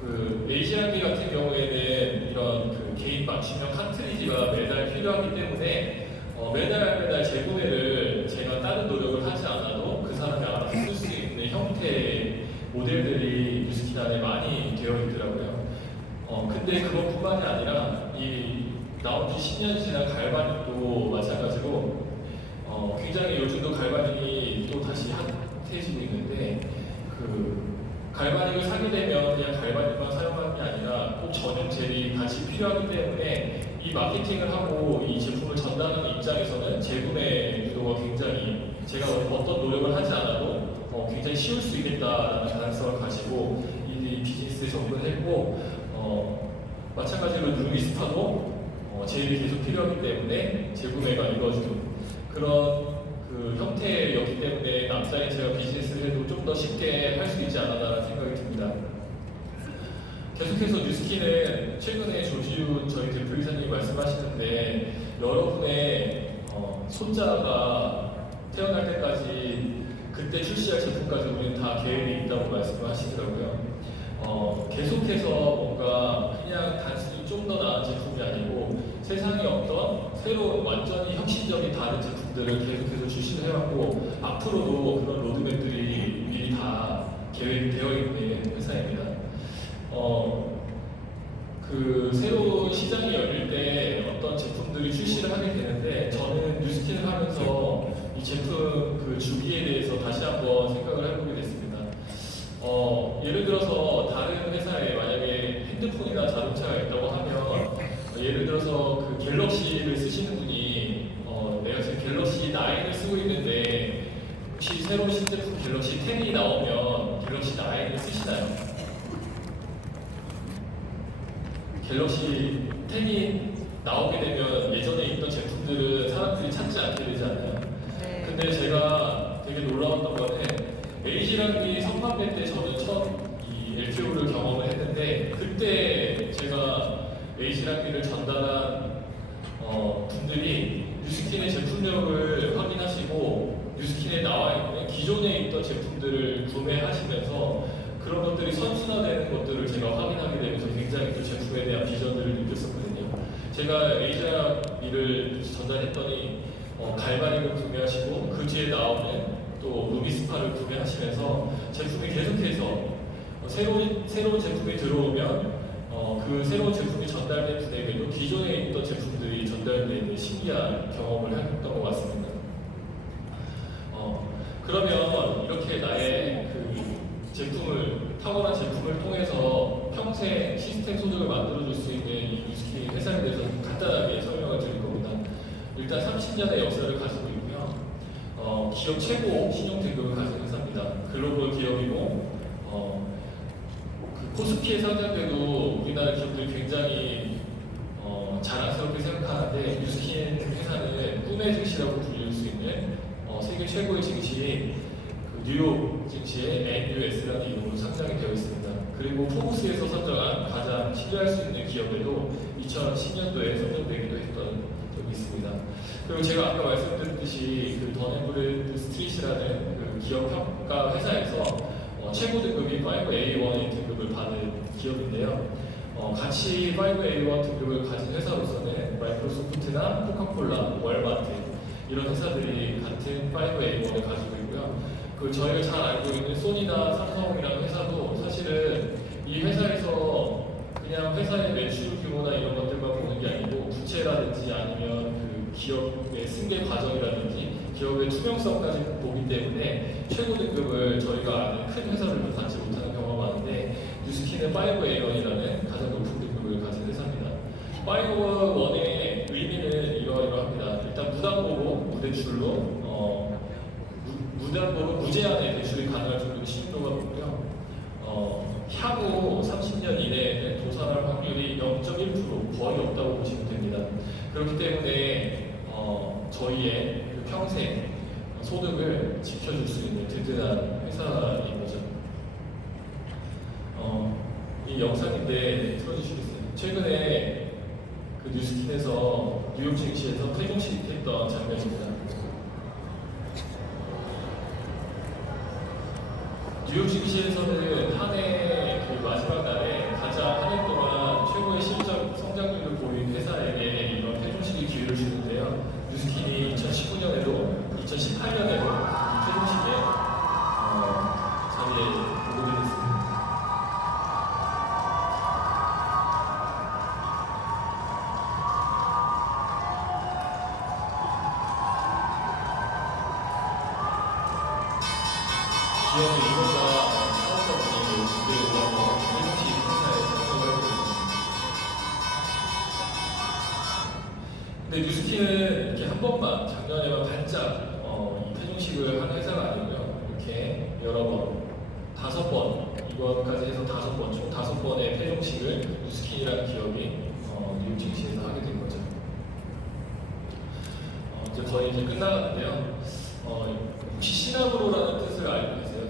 그 AGRD 같은 경우에는 이런 그 개인 맞춤형 카트리지가 매달 필요하기 때문에 매달 재구매를 제가 다른 노력을 하지 않아도 그 사람이 알아서 쓸 수 있는 형태의 모델들이 뉴스킨 안에 많이 되어 있더라고요. 근데 그것뿐만이 아니라 이 나온 지 10년이 지난 갈바닉도 마찬가지로 굉장히 요즘도 갈바닉이 또 다시 핫해지고 있는데 그 갈바닉을 사게 되면 그냥 갈바닉만 사용하는 게 아니라 꼭 전용 젤이 같이 필요하기 때문에 이 마케팅을 하고 이 제품을 전달하는 입장에서는 재구매 유도가 굉장히 제가 어떤 노력을 하지 않아도 굉장히 쉬울 수 있겠다라는 가능성을 가지고 이 비즈니스에 접근했고 마찬가지로 누르미스파도 젤이 계속 필요하기 때문에 재구매가 이루어지는 그런 그 형태였기 때문에 남자인 제가 비즈니스를 해도 좀 더 쉽게 할 수 있지 않았나라는 생각이 듭니다. 계속해서 뉴스킨은 최근에 조지훈 저희 대표이사님이 말씀하시는데 여러분의 손자가 태어날 때까지 그때 출시할 제품까지 우리는 다 계획이 있다고 말씀을 하시더라고요. 계속해서 뭔가 그냥 단순히 좀 더 나은 제품이 아니고 세상에 어떤 새로운 완전히 혁신적인 다른 제품들을 계속해서 출시를 해왔고 앞으로도 그런 로드맵들이 미리 다 계획되어 있는 회사입니다. 그 새로운 시장이 열릴 때 어떤 제품들이 출시를 하게 되는데 저는 뉴스킨을 하면서 이 제품 그 주기에 대해서 다시 한번 생각을 해보게 됐습니다. 예를 들어서 다른 회사에 만약에 핸드폰이나 자동차 갤럭시를 쓰시는 분이 내가 지금 갤럭시 9을 쓰고 있는데 혹시 새로운 신제품 갤럭시 10이 나오면 갤럭시 9을 쓰시나요? 갤럭시 10이 나오게 되면 예전에 있던 제품들은 사람들이 찾지 않게 되지 않나요? 네. 근데 제가 되게 놀라웠던 거는 LG랑비 성관대 때 저는 처음 이 LTO를 경험을 했는데 그때 제가 LG랑비를 전달한 분들이 뉴스킨의 제품력을 확인하시고 뉴스킨에 나와 있는 기존에 있던 제품들을 구매하시면서 그런 것들이 선순화되는 것들을 제가 확인하게 되면서 굉장히 또 제품에 대한 비전들을 느꼈었거든요. 제가 LG랑비를 전달했더니 갈바닉을 구매하시고 그 뒤에 나오는 또 루비스파를 구매하시면서 제품이 계속해서 새로운 제품이 들어오면 그 새로운 제품이 전달된 분에게도 기존에 있던 제품들이 전달되는 신기한 경험을 했던 것 같습니다. 그러면 이렇게 나의 그 탁월한 제품을 통해서 평생 시스템 소득을 만들어줄 수 있는 이 뉴스킨 회사에 대해서 간단하게 설명을 드릴 겁니다. 일단 30년의 역사를 가지고 있고요. 기업 최고 신용 등급을 가진 회사입니다. 글로벌 기업이고 그 코스피에 상장돼도 우리나라 기업들이 굉장히 자랑스럽게 생각하는데 뉴스킨 회사는 꿈의 증시라고 불릴 수 있는 세계 최고의 증시인 그 뉴욕 증시의 NUS라는 이름으로 상장이 되어 있습니다. 그리고 포브스에서 선정한 가장 신뢰할 수 있는 기업에도 2010년도에 선정되기도 했던 적이 있습니다. 그리고 제가 아까 말씀드렸듯이 그 더앤브래드 스트릿이라는 그 기업 평가 회사에서 최고 등급인 5A1 등급을 받은 기업인데요. 같이 5A1 등급을 가진 회사로서는 마이크로소프트나 코카콜라, 월마트 이런 회사들이 같은 5A1을 가지고 있고요. 그 저희가 잘 알고 있는 소니나 삼성이라는 회사도 사실은 이 회사에서 그냥 회사의 매출 규모나 이런 것들만 보는 게 아니고 부채라든지 아니면 그 기업의 승계 과정이라든지 기업의 투명성까지 보기 때문에 최고 등급을 저희가 아는 큰 회사를 받지 못하는 경우가 많은데 뉴스킨은 5A1이라는 가장 높은 등급을 가진 회사입니다. 5A1의 의미는 이러합니다. 일단 무담보로 무대출로 무담보로 무제한의 대출이 가능할 정도로 신용도가 높고요. 향후 30년 이내에는 도산할 확률이 0.1% 거의 없다고 보시면 됩니다. 그렇기 때문에 저희의 그 평생 소득을 지켜줄 수 있는 든든한 회사인 거죠. 이 영상인데 틀어주시겠어요? 최근에 그 뉴스킨에서 뉴욕 증시에서 퇴종식 했던 장면입니다. 뉴욕 증시에서는 한 해 그 마지막 날에 가장 한 해 동안 최고의 실적 성장률을 보인 회사에게 이런 퇴종식의 기회를 주는데요. 뉴스킨이 2019년에도 2018년에도 퇴종식에 자리에 오게 됐습니다. 기업의 이익과 사업자분이 무대에 올라서 퇴종식 행사에 참석을 했거든요. 근데 뉴스킨은 이렇게 한 번만 작년에만 반짝 이 퇴종식을 한 회사가 아니고요. 이렇게 여러 번, 5번, 이번까지 해서 5번, 총 5번의 퇴종식을 뉴스킨이라는 기업이 뉴욕 증시에서 하게 된 거죠. 이제 거의 이제 끝나가는데요. 혹시 시나브로라는 뜻을 알고 계세요?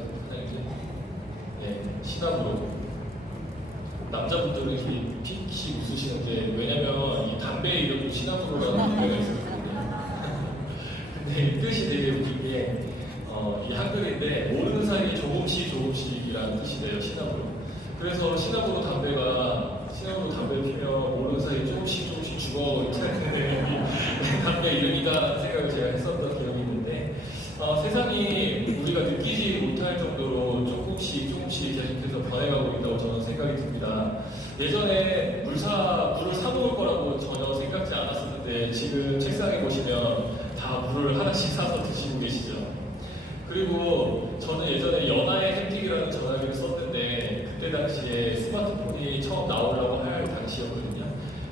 네, 시나브로. 남자분들은 이렇게 픽씩 웃으시는 게 왜냐면 이 담배의 이름도 시나브로라는 유명가 있었거든요. 근데 이 뜻이 되게 웃긴 게 이 한글인데 모르는 사이에 조금씩이라는 뜻이 돼요, 시나브로. 그래서 시나브로 담배를 피면 모르는 사이에 조금씩 죽어 있다는 담배 이름이다라는 생각을 제가 했었던 기억이 있는데 세상이 우리가 느끼지 못할 정도로 조금씩 계속해서 변해가고 있다고 저는 생각이 듭니다. 예전에 물을 사먹을 거라고 전혀 생각지 않았었는데 지금 책상에 보시면 다 물을 하나씩 사서 드시고 계시죠. 그리고 저는 예전에 연하의 햄틱이라는 전화기를 썼는데 그때 당시에 스마트폰이 처음 나오려고 할 당시였거든요.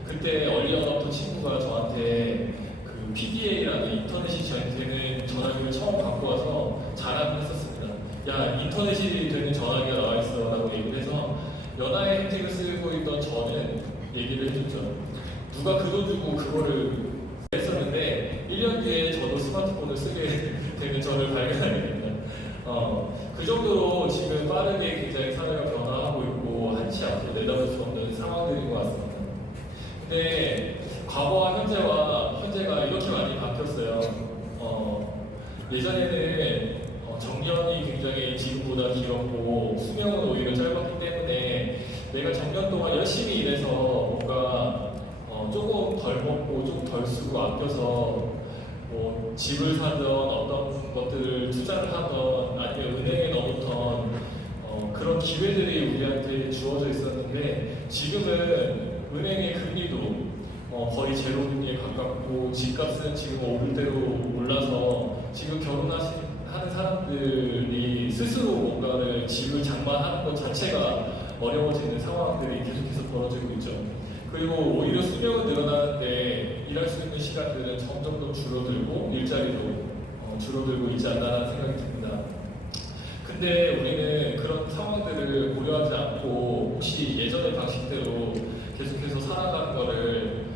그때 얼리 어답터 친구가 저한테 그 PDA라는 인터넷이 되는 전화기를 처음 갖고 와서 자랑을 했었습니다. 야, 인터넷이 되는 전화기가 나와 있어 라고 얘기를 해서 연하의 혜택을 쓰고 있던 저는 얘기를 해줬죠. 누가 그 돈 주고 그거를 했었는데 1년 뒤에 저도 스마트폰을 쓰게 되는 저를 발견하게 됩니다. 그 정도로 지금 빠르게 굉장히 사회가 변화하고 있고 한치 앞으로 내다볼 수 없는 상황들인 것 같습니다. 근데 과거와 현재가 이렇게 많이 바뀌었어요. 예전에는 정년이 굉장히 지금보다 길었고 수명은 오히려 짧았기 때문에 내가 정년 동안 열심히 일해서 뭔가 조금 덜 먹고 조금 덜 쓰고 아껴서 뭐 집을 사든 어떤 것들을 투자를 하던 아니면 은행에 넣던 그런 기회들이 우리한테 주어져 있었는데 지금은 은행의 금리도 거의 제로 금리에 가깝고 집값은 지금 오를 대로 올라서 지금 하는 사람들이 스스로 뭔가를 집을 장만하는 것 자체가 어려워지는 상황들이 계속해서 벌어지고 있죠. 그리고 오히려 수명은 늘어나는데 일할 수 있는 시간들은 점점 더 줄어들고 일자리도 줄어들고 있지 않나라는 생각이 듭니다. 근데 우리는 그런 상황들을 고려하지 않고 혹시 예전의 방식대로 계속해서 살아가는 거를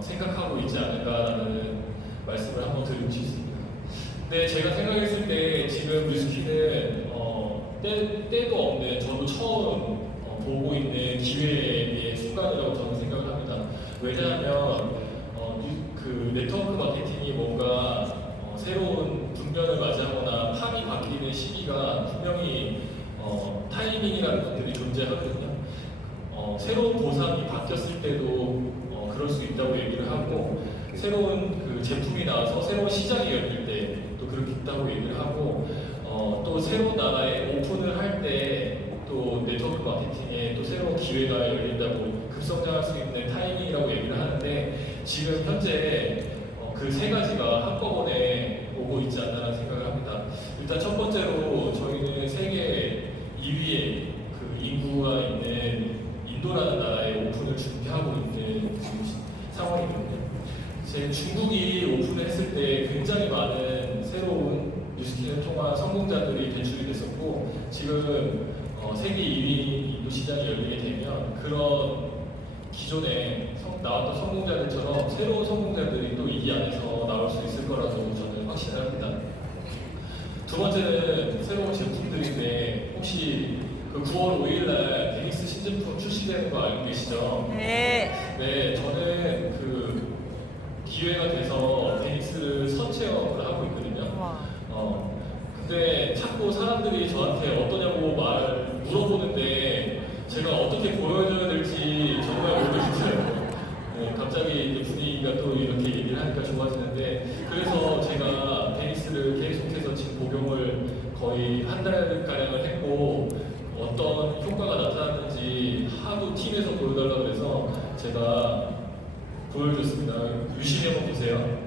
생각하고 있지 않을까라는 말씀을 한번 드리고 싶습니다. 근데 제가 생각했을 때 지금 뉴스키는 때도 없는 저도 처음 보고 있는 기회의 순간이라고 저는 생각을 합니다. 왜냐하면 그 네트워크 마케팅이 뭔가 새로운 국면을 맞이하거나 판이 바뀌는 시기가 분명히 타이밍이라는 것들이 존재하거든요. 새로운 보상이 바뀌었을 때도 그럴 수 있다고 얘기를 하고 새로운 그 제품이 나와서 새로운 시장이 열릴 때 또 그렇게 있다고 얘기를 하고 또 새로운 나라에 오픈을 할 때 또 네트워크 마케팅에 또 새로운 기회가 열린다고 급성장할 수 있는 타이밍이라고 얘기를 하는데 지금 현재 그 세 가지가 한꺼번에 오고 있지 않나라는 생각을 합니다. 일단 첫 번째로 저희는 세계 2위의 그 인구가 있는 인도라는 나라에 오픈을 준비하고 있는 상황이거든요. 중국이 오픈을 했을 때 굉장히 많은 새로운 뉴스키를 통한 성공자들이 배출이 됐었고 지금 세계 2위 인도 시장이 열리게 되면 그런 기존에 나왔던 성공자들처럼 새로운 성공자들이 또 이 안에서 나올 수 있을 거라고 저는 확신합니다. 두 번째는 새로운 제품들인데 혹시 그 9월 5일날 베닉스 신제품 출시되는 거 알고 계시죠? 네. 네, 저는 그 기회가 돼서 베닉스를 선체험을 하고 있거든요. 와. 근데 자꾸 사람들이 저한테 어떠냐고 물어보는데 제가 어떻게 보여줘야 될지 정말 모르겠어요. 네, 갑자기 이제 분위기가 또 이렇게 얘기를 하니까 좋아지는데 그래서 제가 베닉스를 계속해서 지금 복용을 거의 한 달가량을 했고 어떤 효과가 나타났는지 하도 팀에서 보여달라고 해서 제가 보여줬습니다. 유심히 한번 보세요.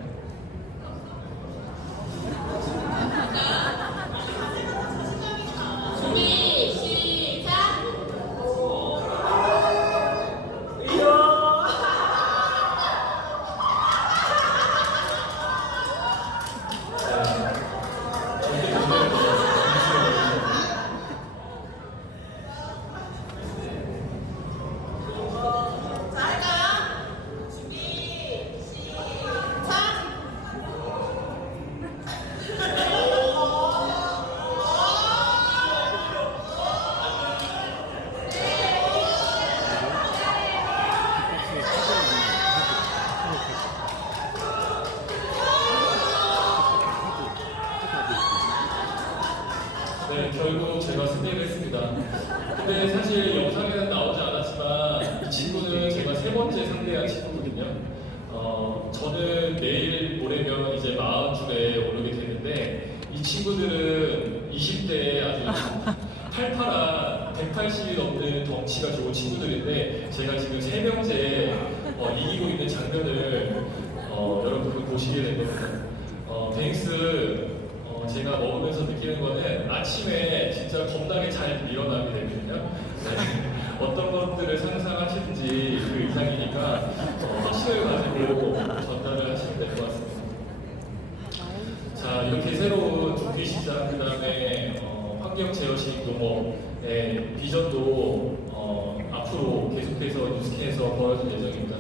네, 결국 제가 승리를 했습니다. 근데 사실 영상에는 나오지 않았지만 이 친구는 제가 세 번째 상대한 친구거든요. 저는 내일 모레면 이제 40줄에 오르게 되는데 이 친구들은 20대에 아주 팔팔한 180이 넘는 덩치가 좋은 친구들인데 제가 지금 3명째 이기고 있는 장면을 여러분들 보시게 된 겁니다. 베닉스 제가 먹으면서 느끼는 거는 아침에 진짜 겁나게 잘 일어나게 되거든요. 네. 어떤 것들을 상상하시는지 그 이상이니까 확신을 가지고 전달을 하시면 될 것 같습니다. 자, 이렇게 새로운 두피 시장, 그 다음에 환경 제어식 농업의 비전도 앞으로 계속해서 뉴스킨에서 벌어질 예정입니다.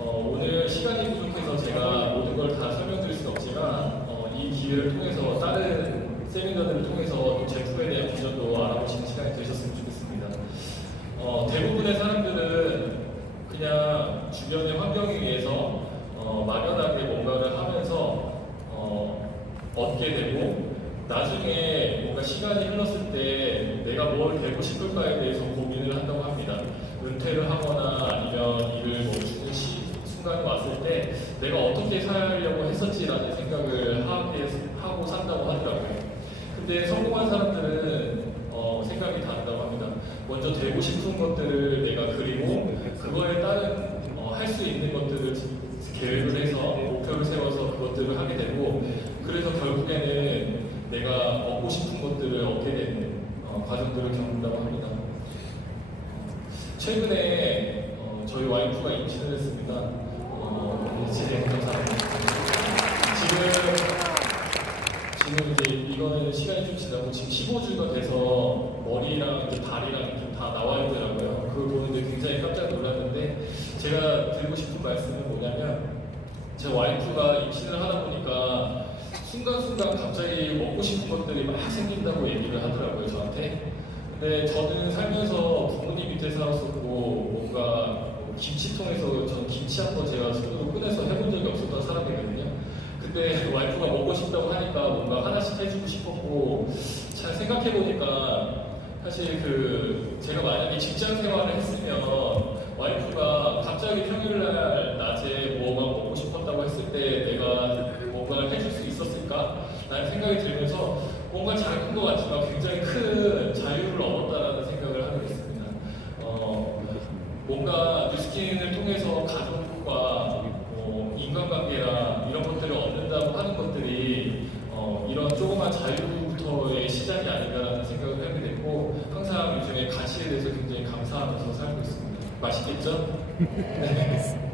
오늘 시간이 부족해서 제가 모든 걸 다 설명드릴 수는 없지만 이 기회를 통해서 다른 세미나들을 통해서 또 제품에 대한 비전도 알아보시는 시간이 되셨으면 좋겠습니다. 대부분의 사람들은 그냥 주변의 환경에 의해서 막연하게 뭔가를 하면서 얻게 되고 나중에 뭔가 시간이 흘렀을 때 내가 뭘 되고 싶을까에 대해서 고민을 한다고 합니다. 은퇴를 하거나 아니면 일을 멈추는 순간이 왔을 때 내가 어떻게 살려고 했었지라는 생각을 하고 산다고 하더라고요. 근데 성공한 사람들은 생각이 다르다고 합니다. 먼저 되고 싶은 것들을 내가 그리고 그거에 따른 할 수 있는 것들을 계획을 해서 목표를 세워서 그것들을 하게 되고 그래서 결국에는 내가 얻고 싶은 것들을 얻게 되는 과정들을 겪는다고 합니다. 최근에 저희 와이프가 임신을 했습니다. 진행 감사합니다. 지금 이제 이거는 시간이 좀 지나고 지금 15주가 돼서 머리랑 이제 다리랑 좀 다 나와 있더라고요. 그걸 보는데 굉장히 깜짝 놀랐는데 제가 드리고 싶은 말씀은 뭐냐면 제 와이프가 임신을 하다 보니까 순간순간 갑자기 먹고 싶은 것들이 막 생긴다고 얘기를 하더라고요, 저한테. 근데 저는 살면서 부모님 밑에 살았었고 뭔가 김치통에서 전 김치 한번 제가 손으로 꺼내서 해본 적이 없었던 사람이거든요. 근데 와이프가 먹고 싶다고 하니까 뭔가 하나씩 해주고 싶었고 잘 생각해보니까 사실 제가 만약에 직장 생활을 했으면 와이프가 갑자기 평일날 낮에 뭐가 먹고 싶었다고 했을 때 내가 뭔가를 해줄 수 있었을까? 라는 생각이 들면서 뭔가 작은 것 같지만 굉장히 큰 자유를 얻었다라는 생각을 하게 됐습니다. 뭔가 뉴스킨을 통해서 가족과 인간관계나 이런 것들을 얻는다고 하는 것들이 이런 조그만 자유부터의 시작이 아닌가라는 생각을 하게 됐고 항상 요즘에 가치에 대해서 굉장히 감사하면서 살고 있습니다. 맛있겠죠? 네.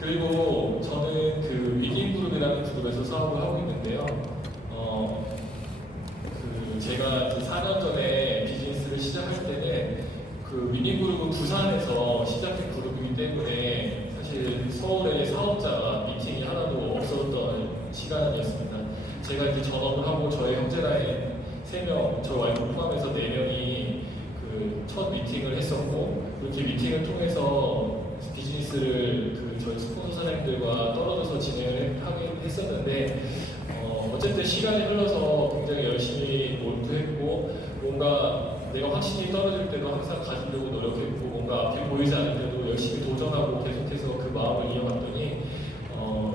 그리고 저는 그 위기인그룹이라는 그룹에서 사업을 하고 있는데요. 제가 4년 전에 비즈니스를 시작할 때는 그 위기인그룹은 부산에서 시작한 그룹이기 때문에 사실 서울의 사업자가 미팅이 하나도 없었던 시간이었습니다. 제가 이제 전업을 하고 저희 형제라인 3명, 저 와이프 포함해서 4명이 그 첫 미팅을 했었고 이렇게 미팅을 통해서 비즈니스를 저희 스폰서 사장님들과 떨어져서 진행을 하긴 했었는데 어쨌든 시간이 흘러서 굉장히 열심히 몰두했고 뭔가 내가 확신이 떨어질 때도 항상 가지려고 노력했고 뭔가 앞이 보이지 않을 때도 열심히 도전하고 계속해서 그 마음을 이어갔더니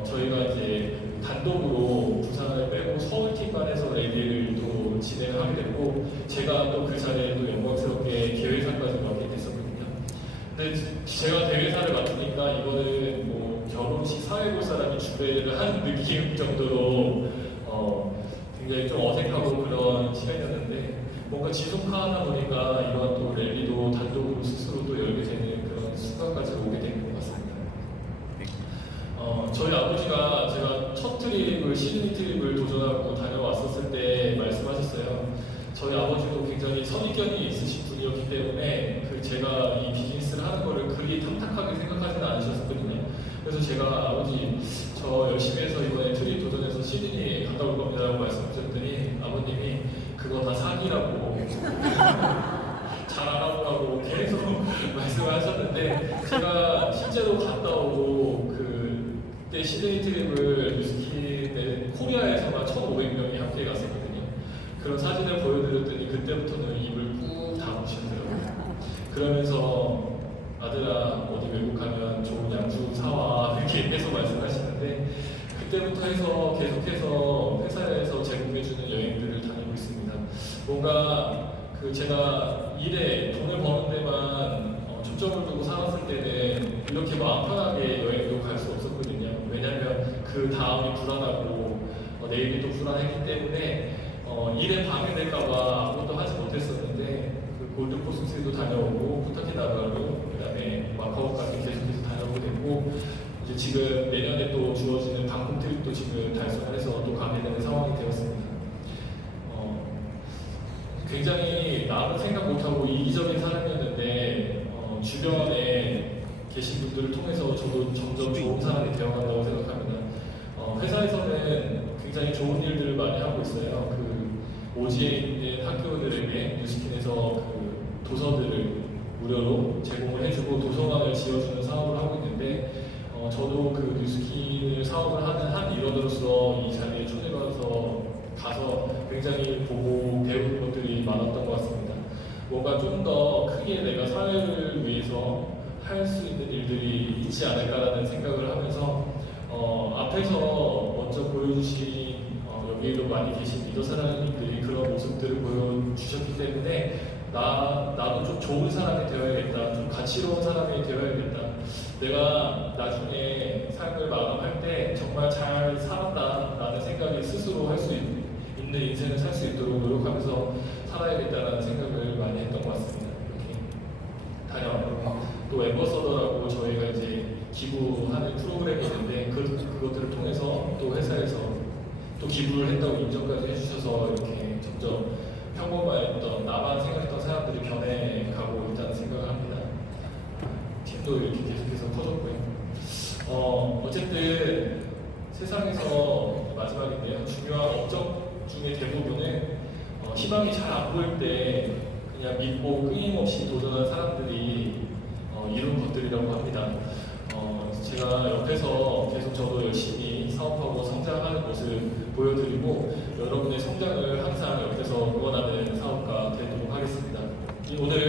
저희가 이제 단독으로 부산을 빼고 서울팀만 해서 레이디를 또 진행을 하게 됐고 제가 또 그 자리에 또 영광스럽게 계획사까지 맡게 됐었거든요. 근데 제가 대회사를 맡으니까 이거는 뭐 결혼식 사회 볼 사람이 주례를 하는 느낌 정도로 굉장히 좀 어색하고 그런 시간이었는데 뭔가 지속하다 보니까 이런 또 랠리도 단독으로 스스로 또 열게 되는 그런 순간까지 오게 된 것 같습니다. 저희 아버지가 제가 첫 트립을 시드니 트립을 도전하고 다녀왔었을 때 말씀하셨어요. 저희 아버지도 굉장히 선입견이 있으신 분이었기 때문에 제가 이 비즈니스를 하는 거를 그리 탐탁하게 생각하지는 않으셨거든요. 그래서 제가 아버지 저 열심히 해서 이번에 트립 도전해서 시드니 갔다 올 겁니다라고 말씀드렸더니 아버님이 그거 다 사기라고 잘 알아보라고 계속 말씀을 하셨는데 제가 실제로 갔다 오고 그때 시드니 트립을 뉴스킨의 코리아에서만 1,500명이 함께 갔었거든요. 그런 사진을 보여드렸더니 그때부터는 입을 꾹 다무시더라고요. 그러면서 아들아 어디 외국 가면 좋은 양주 사와 이렇게 계속 말씀하시는데 그때부터 해서 계속해서 회사에서 제공해주는 여행들을 다니고 있습니다. 뭔가 제가 일에 돈을 버는 데만 초점을 두고 살았을 때는 이렇게 마음 편하게 여행도 갈 수 없었거든요. 왜냐하면 그 다음이 불안하고 내일이 또 불안했기 때문에 일에 방해될까봐 아무것도 하지 못했었는데 그 골드코스트도 다녀오고 코타키나발루 그다음에 마카오까지 계속해서 다녀오게 됐고 이제 지금 내년에 또 주어지는 방콕 트립도 지금 달성을 해서 또 가게 되는 상황이 되었습니다. 굉장히 남은 생각 못하고 이기적인 사람이었는데 주변에 계신 분들을 통해서 저도 점점 좋은 사람이 되어간다고 생각합니다. 회사에서는 굉장히 좋은 일들을 많이 하고 있어요. 그 오지에 있는 학교들에게 뉴스킨에서 그 도서들을 무료로 제공을 해주고 도서관을 지어주는 사업을 하고 있는데 저도 그 뉴스킨을 사업을 하는 한 일원으로서 이 자리에 초대받아서 가서 굉장히 보고 배운 것들이 많았던 것 같습니다. 뭔가 좀 더 크게 내가 사회를 위해서 할 수 있는 일들이 있지 않을까라는 생각을 하면서 앞에서 먼저 보여주신 여기에도 많이 계신 리더 사장님들이 그런 모습들을 보여주셨기 때문에 나도 좀 좋은 사람이 되어야겠다, 좀 가치로운 사람이 되어야겠다, 내가 나중에 삶을 마감할 때 정말 잘 살았다라는 생각이 스스로 할 수 있는 인생을 살 수 있도록 노력하면서 살아야겠다라는 생각을 많이 했던 것 같습니다. 이렇게 다녀왔고 또 엠버서더라고 저희가 이제 기부하는 프로그램이 있는데 그것들을 통해서 또 회사에서 또 기부를 했다고 인정까지 해주셔서 이렇게 점점 평범했던 나만 생각했던 사람들이 변해가고 있다는 생각을 합니다. 팀도 이렇게 계속해서 커졌고요. 어쨌든 세상에서 마지막인데요. 중요한 업적 중에 대부분은 희망이 잘 안 보일 때 그냥 믿고 끊임없이 도전한 사람들이 이룬 것들이라고 합니다. 제가 옆에서 계속 저도 열심히 사업하고 성장하는 모습 보여드리고 여러분의 성장을 항상 옆에서 응원하는 사업가 되도록 하겠습니다. 오늘